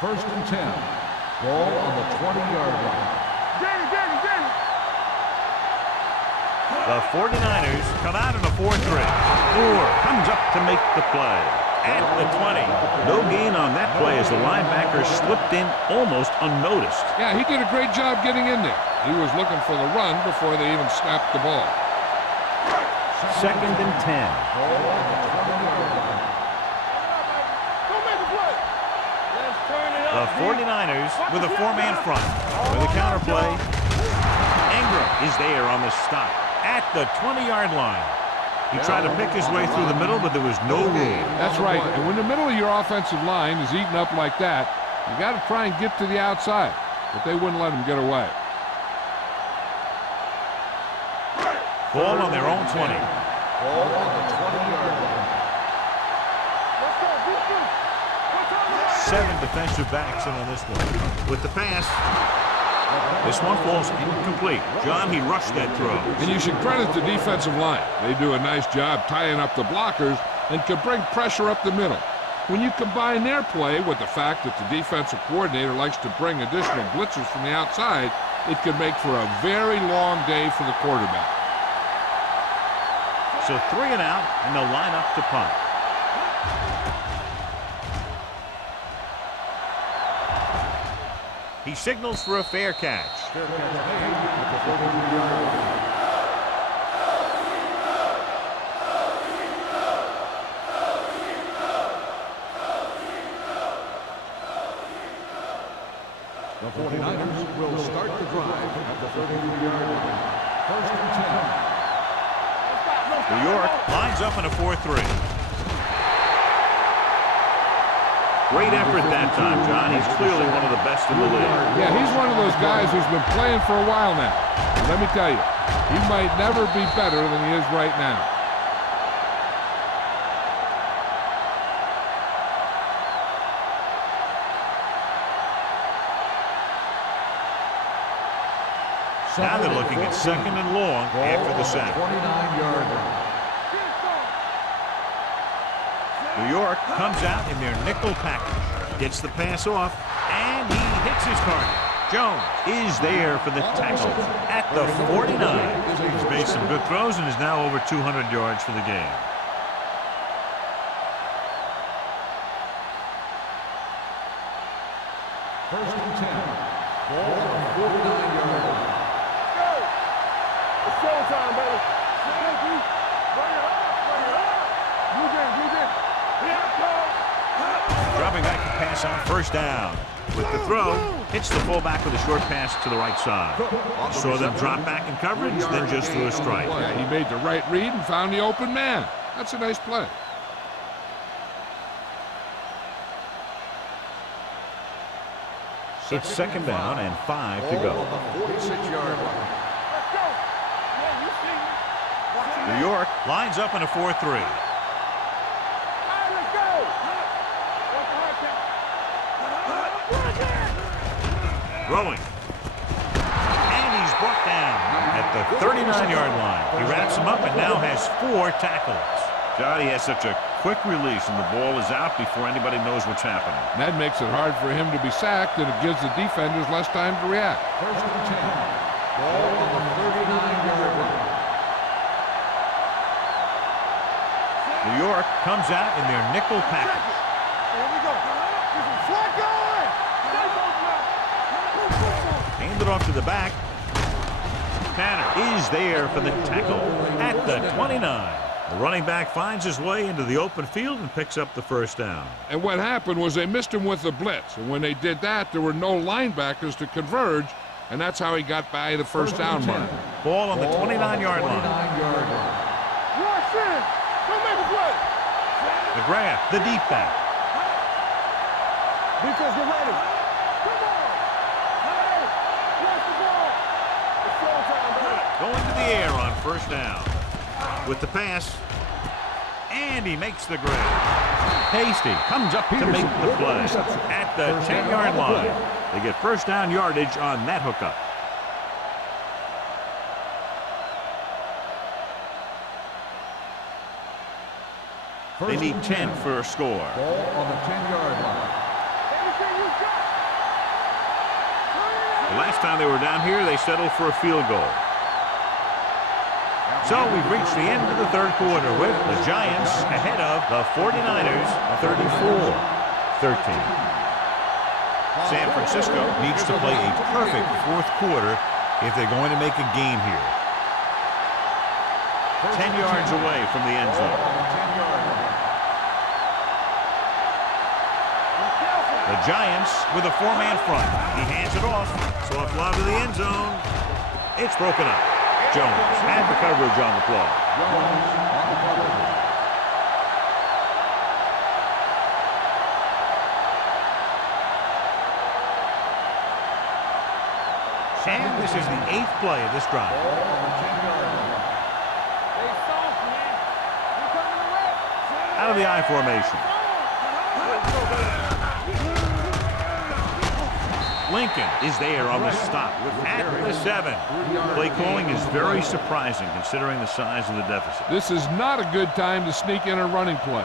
First and 10. Ball on the 20-yard line. The 49ers come out in a 4-3. Moore comes up to make the play. At the 20. No gain on that play as the linebacker slipped in almost unnoticed. Yeah, he did a great job getting in there. He was looking for the run before they even snapped the ball. Second and 10. Ball on the 20-yard line. The 49ers with a four-man front. With a counter play. Ingram is there on the stop at the 20-yard line. He tried to pick his way through the middle, but there was no room. That's right. And when the middle of your offensive line is eaten up like that, you got to try and get to the outside. But they wouldn't let him get away. Ball on their own 20. Ball on the 20-yard line. 7 defensive backs in on this one. With the pass, this one falls incomplete. John, he rushed that throw. And you should credit the defensive line. They do a nice job tying up the blockers and can bring pressure up the middle. When you combine their play with the fact that the defensive coordinator likes to bring additional blitzers from the outside, it can make for a very long day for the quarterback. So 3 and out, and they'll line up to punt. He signals for a fair catch. Fair catch made at the 43-yard line. The 49ers will start the drive at the 33-yard line. First and 10. New York lines up in a 4-3. Great effort that time, John. He's clearly one of the best in the league. Yeah, he's one of those guys who's been playing for a while now. Let me tell you, he might never be better than he is right now. Now they're looking at 2nd and long after the sack. 29-yard line. New York comes out in their nickel package. Gets the pass off, and he hits his target. Jones is there for the tackle at the 49. He's made some good throws and is now over 200 yards for the game. First and 10. Ball on the 49-yard line. It's showtime, baby. Bring it up. Move in. Dropping back to pass on first down. With the throw, hits the fullback with a short pass to the right side. Saw them drop back in coverage, then just threw a strike. Yeah, he made the right read and found the open man. That's a nice play. It's 2nd down and 5 to go. Ball on the 46-yard line. Let's go. Yeah, you see me. Watch him. New York lines up in a 4-3. All right, let's go. Watch the hard catch. Throwing. And he's brought down at the 39-yard line. He wraps him up and now has 4 tackles. John, he has such a quick release, and the ball is out before anybody knows what's happening. And that makes it hard for him to be sacked, and it gives the defenders less time to react. First and 10. Ball on the 39-yard line. New York comes out in their nickel package. Here we go. This is flat going. Hand it off to the back. Tanner is there for the tackle at the 29. The running back finds his way into the open field and picks up the first down. And what happened was they missed him with the blitz. And when they did that, there were no linebackers to converge, and that's how he got by the first down mark. Ball on the 29-yard line. 29-yard line. Rush in. Don't make a play. McGrath, the deep back. Defense, get ready. Come on. Hey, watch the ball. It's showtime, baby. Going to the air on first down. With the pass. And he makes the grab. Hasty comes up to make the play at the 10-yard line. They get first down yardage on that hookup. They need 10 for a score. Ball on the 10-yard line. Everything you got. The last time they were down here, they settled for a field goal. So we've reached the end of the third quarter with the Giants ahead of the 49ers 34-13. San Francisco needs to play a perfect fourth quarter if they're going to make a game here. 10 yards away from the end zone. The Giants with a 4-man front. He hands it off. Soft lob to the end zone. It's broken up. Jones had the coverage on the play. And this is the 8th play of this drive. Stay soft, man. We're coming to wreck. Out of the I formation. Lincoln is there on the stop at the 7. Play calling is very surprising considering the size of the deficit. This is not a good time to sneak in a running play.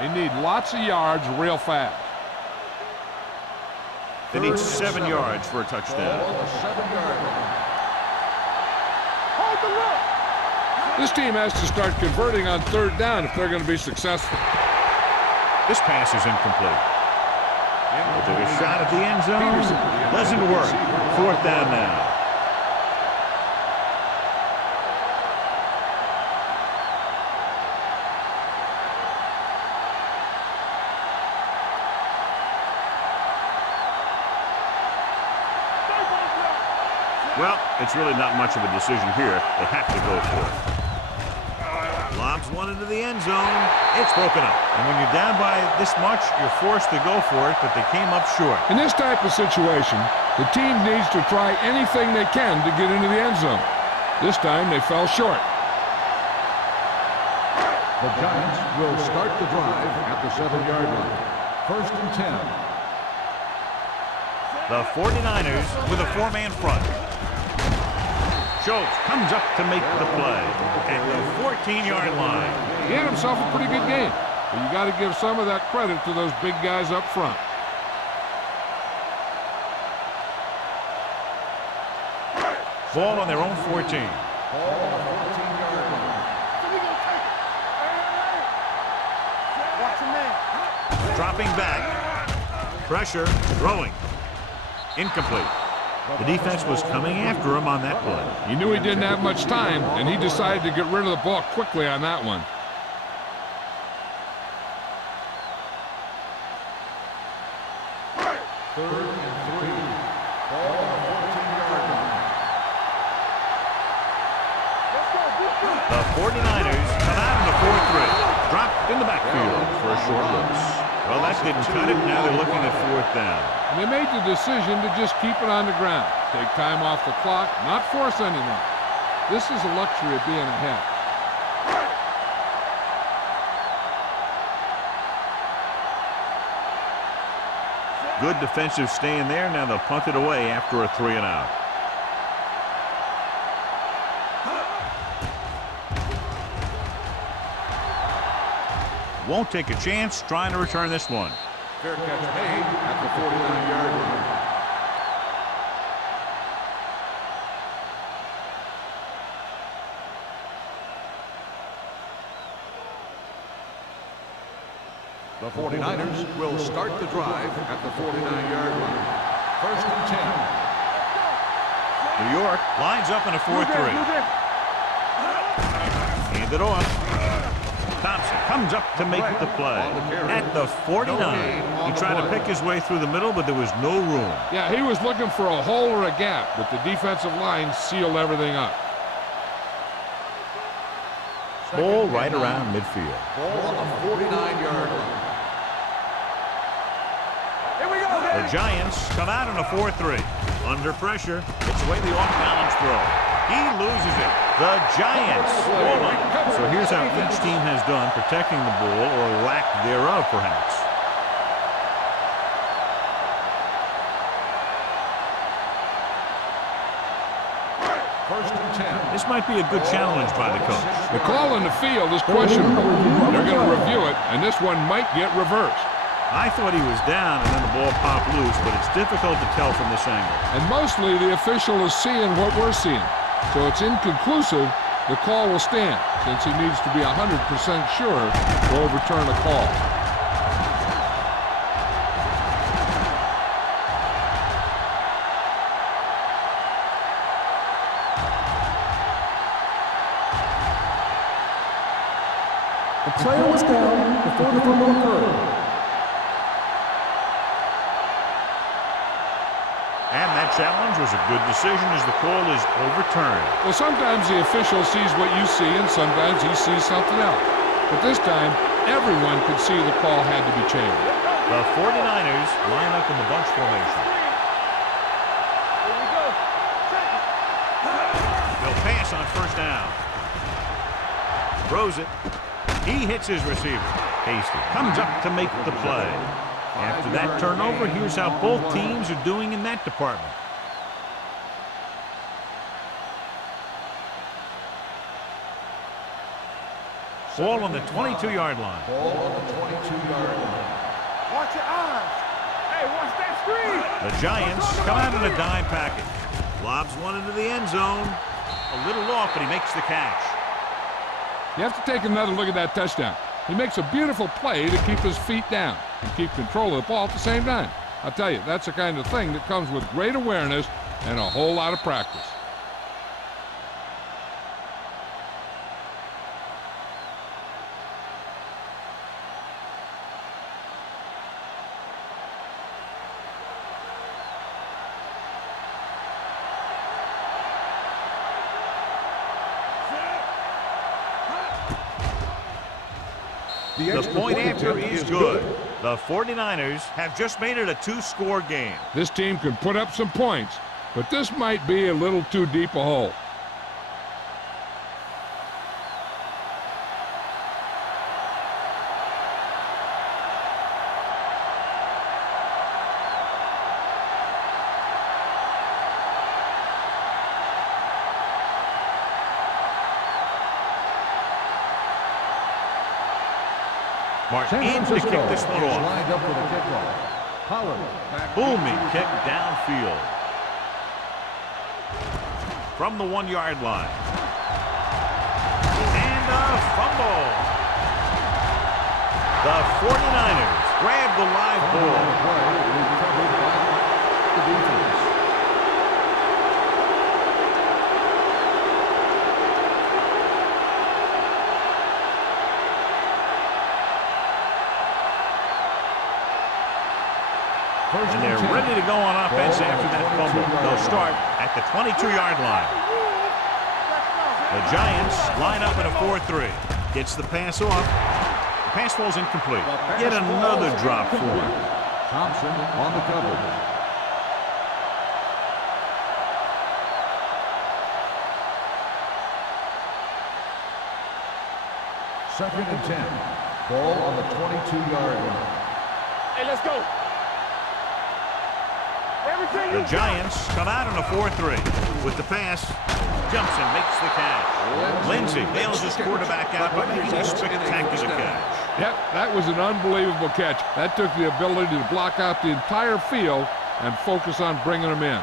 They need lots of yards real fast. They need 7 yards for a touchdown. Hold the look. This team has to start converting on third down if they're going to be successful. This pass is incomplete. They took a shot at the end zone. Doesn't work. Fourth down now. Stay on block. Well, it's really not much of a decision here. They have to go for it. Lobs one into the end zone. It's broken up. And when you're down by this much, you're forced to go for it, but they came up short. In this type of situation, the team needs to try anything they can to get into the end zone. This time, they fell short. The Giants will start the drive at the 7-yard line. First and 10. The 49ers with a 4-man front. Schultz comes up to make the play at the 14-yard line. He had himself a pretty good game, but you got to give some of that credit to those big guys up front. Ball on their own 14. Dropping back. Pressure. Throwing. Incomplete. The defense was coming after him on that play. He knew he didn't have much time, and he decided to get rid of the ball quickly on that one. Third and 3. Ball on the 14-yard line. The 49ers come out in the 4-3. Dropped in the backfield for a short loss. Well, that didn't cut it. Now they're looking at 4th down. And they made the decision to just keep it on the ground. Take time off the clock, not force anything. This is the luxury of being ahead. Good defensive stand there. Now they'll punt it away after a 3-and-out. Won't take a chance trying to return this one. Fair catch made at the 49-yard line. The 49ers will start the drive at the 49-yard line. First and 10. New York lines up in a 4-3. Hand it off. Thompson comes up to make the play at the 49. He tried to pick his way through the middle, but there was no room. Yeah, he was looking for a hole or a gap, but the defensive line sealed everything up. Ball right around midfield. Ball on the 49-yard line. The Giants come out in a 4-3. Under pressure, it's away the off-balance throw. He loses it. The Giants score. So here's how each team has done protecting the ball, or lack thereof, perhaps. First and 10. This might be a good challenge by the coach. The call in the field is questionable. They're going to review it, and this one might get reversed. I thought he was down, and then the ball popped loose, but it's difficult to tell from this angle. And mostly the official is seeing what we're seeing. So it's inconclusive. The call will stand, since he needs to be 100% sure to overturn a call. The player was down before the fumble occurred. And that challenge was a good decision as the call is overturned. Well, sometimes the official sees what you see, and sometimes he sees something else. But this time, everyone could see the call had to be changed. The 49ers line up in the bunch formation. They'll pass on first down. Throws it. He hits his receiver. Hasty comes up to make the play. After that turnover, here's how both teams are doing in that department. Ball on the 22-yard line. Ball on the 22-yard line. Watch your eyes. Hey, watch that screen. The Giants come out in a dime package. Lobs one into the end zone. A little off, but he makes the catch. You have to take another look at that touchdown. He makes a beautiful play to keep his feet down and keep control of the ball at the same time. I'll tell you, that's the kind of thing that comes with great awareness and a whole lot of practice. The point after is good. The 49ers have just made it a two-score game. This team can put up some points, but this might be a little too deep a hole. Martin in to kick this one off. Lined up for the kickoff. Pollard. Booming kick downfield. From the 1-yard line. And a fumble. The 49ers grab the live ball. Recovered by the defense. And they're ready to go on offense after that fumble. They'll start at the 22-yard line. The Giants line up in a 4-3. Gets the pass off. The pass falls incomplete. Yet another drop for him. Thompson on the coverage. Second and 10. Ball on the 22-yard line. Hey, let's go. The Giants come out in a 4-3. With the pass, jumps and makes the catch. Lindsey bails his quarterback out by making a spectacular catch. Yep, that was an unbelievable catch. That took the ability to block out the entire field and focus on bringing them in.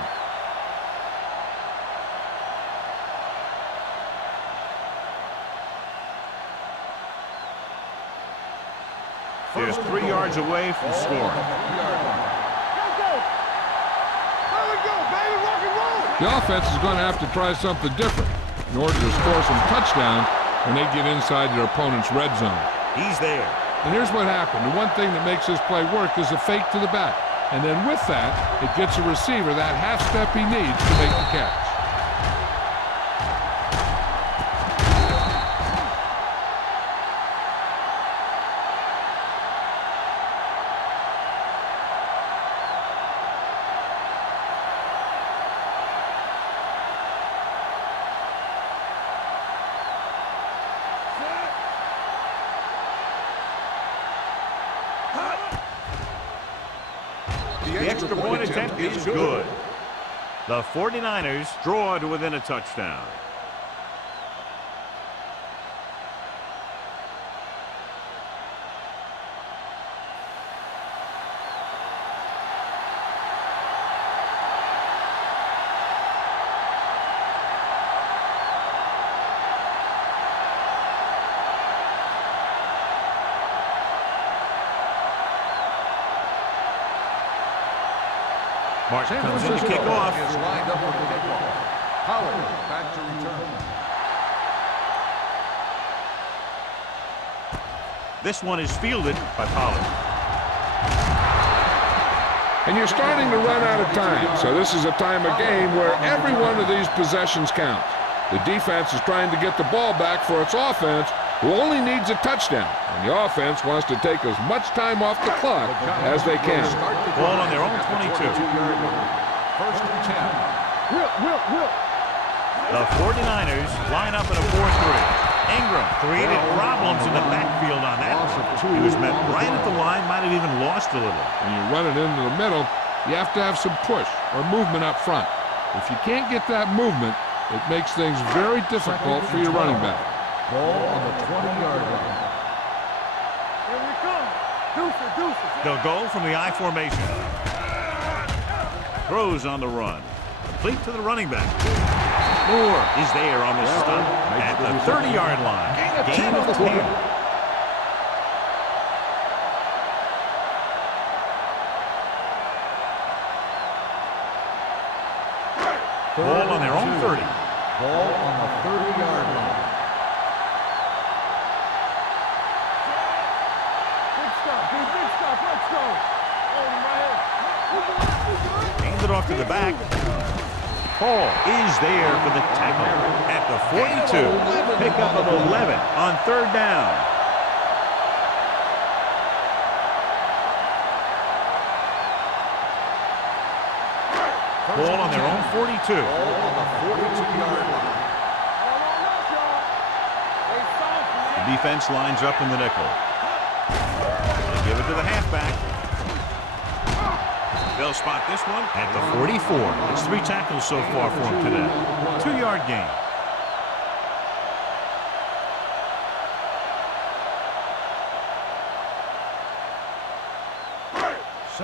There's 3 yards away from scoring. The offense is going to have to try something different in order to score some touchdowns when they get inside their opponent's red zone. He's there. And here's what happened. The one thing that makes this play work is a fake to the back. And then with that, it gets a receiver that half step he needs to make the catch. The extra point attempt is good. The 49ers draw to within a touchdown. Martin comes in to kick off. Is lined up for the kickoff. Pollard back to return. This one is fielded by Pollard. And you're starting to run out of time, so this is a time of game where every one of these possessions counts. The defense is trying to get the ball back for its offense, who only needs a touchdown, and the offense wants to take as much time off the clock as they can. Ball on their own 22. First and 10. The 49ers line up in a 4-3. Ingram created problems in the backfield on that. He was met right at the line, might have even lost a little. When you run it into the middle, you have to have some push or movement up front. If you can't get that movement, it makes things very difficult for your running back. Ball on the 20-yard line. Here we come. Deuces. They'll go from the I formation. Throws on the run. Complete to the running back. Moore is there on the stop at the 30-yard line. Gain of 10. Ball on their own 30. Ball on the 30-yard line. Big stop, let's go. Oh, man. Hands it off to the back. Hall is there for the tackle at the 42. Pick up of 11 on third down. Ball on their own 42. Ball on the 42-yard line. The defense lines up in the nickel. They give it to the halfback. They'll spot this one at the 44. It's 3 tackles so far for him today. 2-yard gain.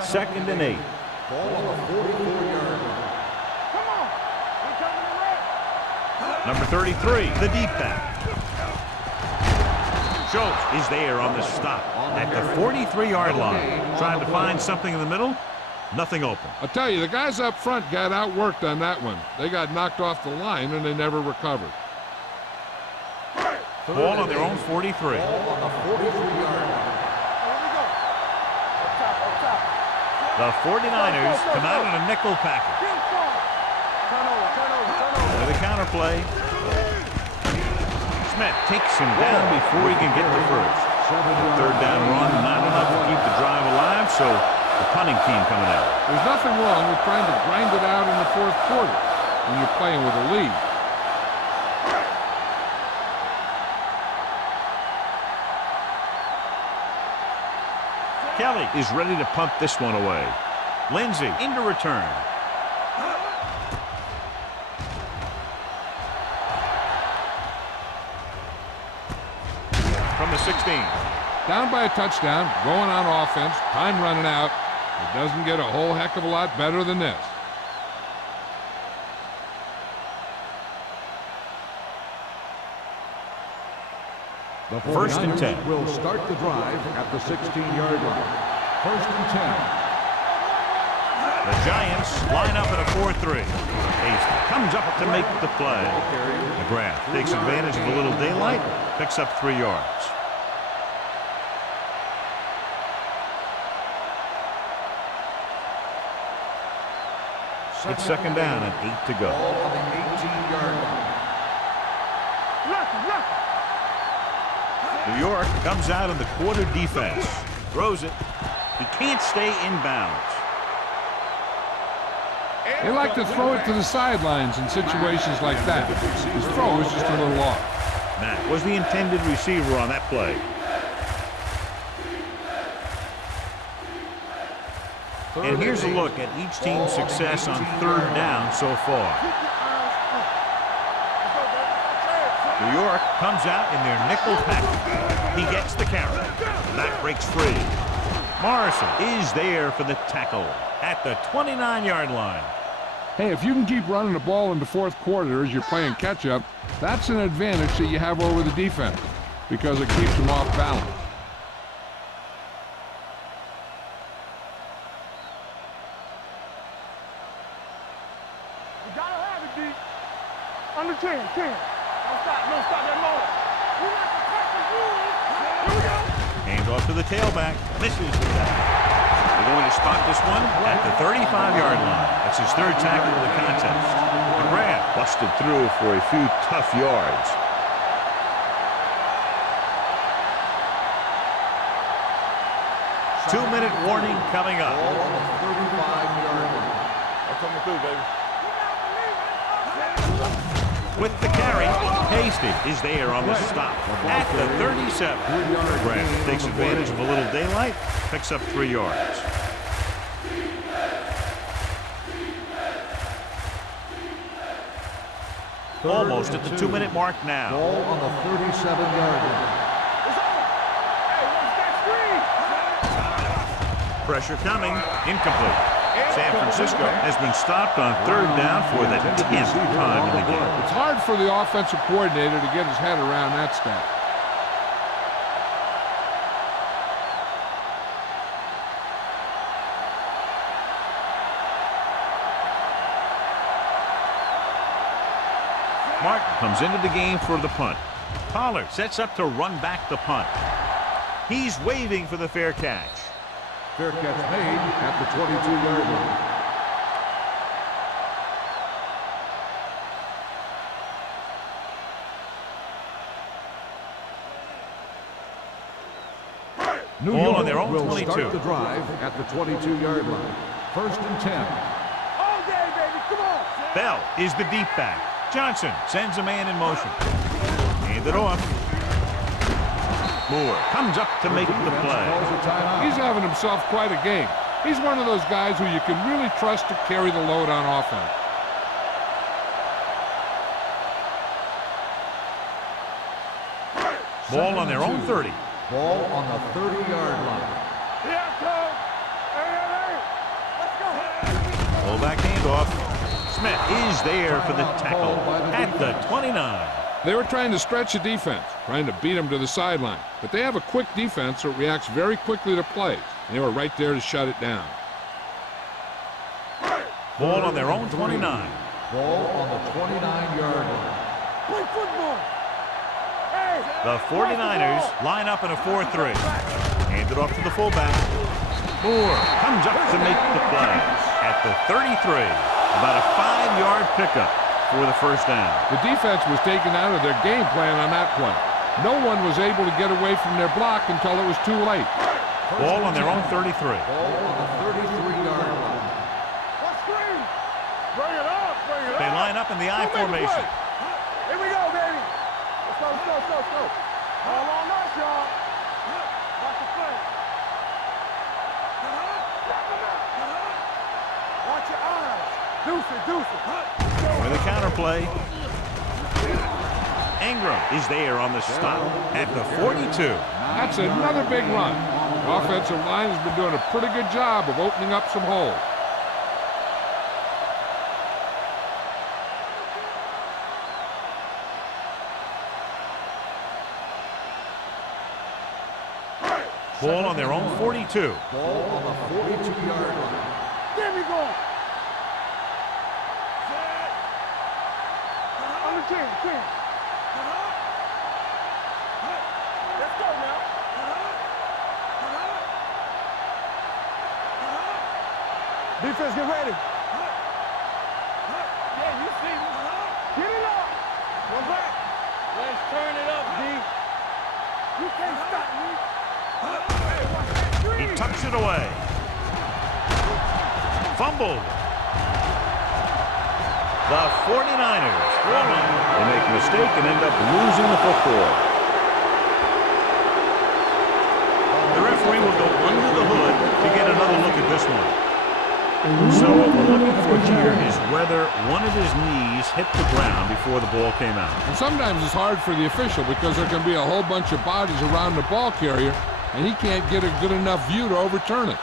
Second and 8. Ball on the 44-yard line. Come on. We're coming to red. Number 33, the deep back. Schultz is there on the stop at the 43-yard line. Trying to find something in the middle. Nothing open. I'll tell you, the guys up front got outworked on that one. They got knocked off the line, and they never recovered. Ball on their own 43. Ball on the 43-yard line. The 49ers come out in a nickel package. With a counter play. Smith takes him down before he can get the first. Third down run, not enough to keep the drive alive, so the punting team coming out. There's nothing wrong with trying to grind it out in the fourth quarter when you're playing with a lead. Kelly is ready to punt this one away. Lindsey into return. From the 16. Down by a touchdown, going on offense, time running out. It doesn't get a whole heck of a lot better than this. The First and 10. 49ers will start the drive at the 16-yard line. First and 10. The Giants line up at a 4-3. Hasty comes up to make the play. McGrath takes advantage of a little daylight, picks up 3 yards. It's second down and 8 to go. Ball on the 18-yard line. New York comes out in the quarter defense. Throws it. He can't stay in bounds. They like to throw it to the sidelines in situations like that. His throw is just a little off. Matt was the intended receiver on that play. And here's a look at each team's success on third down so far. New York comes out in their nickel package. He gets the carry. That breaks free. Morrison is there for the tackle at the 29-yard line. Hey, if you can keep running the ball in the fourth quarter as you're playing catch-up, that's an advantage that you have over the defense because it keeps them off balance. You gotta have it, D. Under 10. Don't stop that moment. We got to cut the rules. Here we go. Hand off to the tailback. Misses the tackle. They're going to spot this one at the 35-yard line. That's his third tackle of the contest. McGrath busted through for a few tough yards. Two-minute warning coming up. Ball on the 35-yard line. I'm coming through, baby. With the carry, Hasty is there on the stop at the 37. McGrath takes advantage of a little daylight, picks up 3 yards. Almost at the 2-minute mark now. Ball on the 37-yard line. Hey, what's that screen? Pressure coming, incomplete. San Francisco has been stopped on third down for the 10th time in the game. It's hard for the offensive coordinator to get his head around that stat. Martin comes into the game for the punt. Pollard sets up to run back the punt. He's waving for the fair catch. Fair catch made at the 22-yard line. New Ball York on their own will 22. start the drive at the 22-yard line. First and 10. All day, baby. Bell is the deep back. Johnson sends a man in motion. Hand it off. Moore comes up to make the play. He's having himself quite a game. He's one of those guys who you can really trust to carry the load on offense. Ball on their own 30. Ball on the 30-yard line. Yeah, coach. Hey, let's go. Fullback handoff. Smith is there for the tackle at the 29. They were trying to stretch the defense, trying to beat him to the sideline. But they have a quick defense that reacts very quickly to plays. And they were right there to shut it down. Ball on their own 29. Ball on the 29-yard line. Play football. Hey. The 49ers line up in a 4-3. Hand it off to the fullback. Moore comes up to make the play at the 33. About a 5-yard pickup for the first down. The defense was taken out of their game plan on that play. No one was able to get away from their block until it was too late. Ball on their own 33. Ball on the 33-yard line. Let's screen. Bring it up. Bring it up. They line up in the I formation. Here we go, baby. Let's go, let's go, let's go, let's go. All on us, y'all. Watch the play. Watch your eyes. Deuce it, deuce it. With a counterplay. Ingram is there on the stop at the 42. That's another big run. The offensive line has been doing a pretty good job of opening up some holes. Ball on their own 42. Ball on the 42-yard line. There we go. On the 10, 10. Let's go now. Defense, get ready. Yeah, you see me. Get it up. Go back. Let's turn it up, D. You can't stop me. He tucks it away. Fumbled. The 49ers falling. They make a mistake and end up losing the football. The referee will go under the hood to get another look at this one. So what we're looking for here is whether one of his knees hit the ground before the ball came out. And sometimes it's hard for the official because there can be a whole bunch of bodies around the ball carrier, and he can't get a good enough view to overturn it.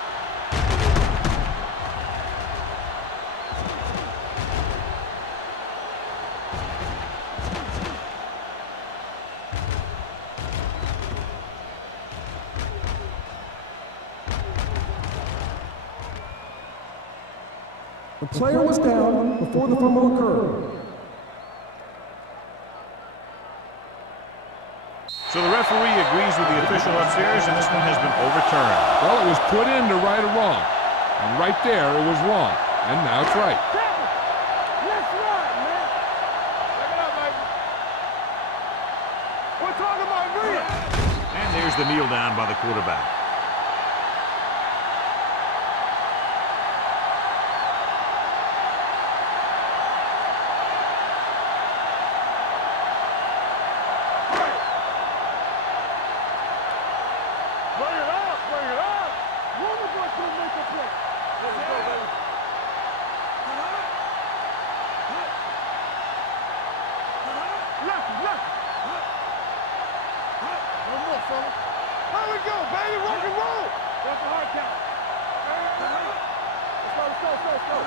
The player was down before the fumble occurred. So the referee agrees with the official upstairs, and this one has been overturned. Well, it was put in to right a wrong. And right there, it was wrong. And now it's right. Let's ride, man. Check it out, baby. We're talking about me. And there's the kneel down by the quarterback. Bring it up, bring it up. One of us will make a play. Let's go, baby. Lucky, lucky. One more, fella. There we go, baby. Rock and roll. That's a hard count. Let's go, let's go, let's go, let's go.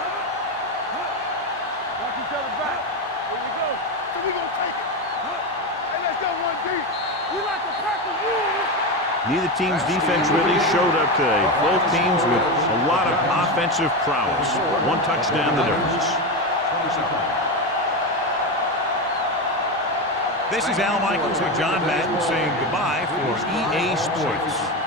Watch each other back. Here we go. So we gonna take it. Hey, let's go, 1D. We like to practice rules. Neither team's defense really showed up today. Both teams with a lot of offensive prowess. One touchdown, the difference. This is Al Michaels with John Madden saying goodbye for EA Sports.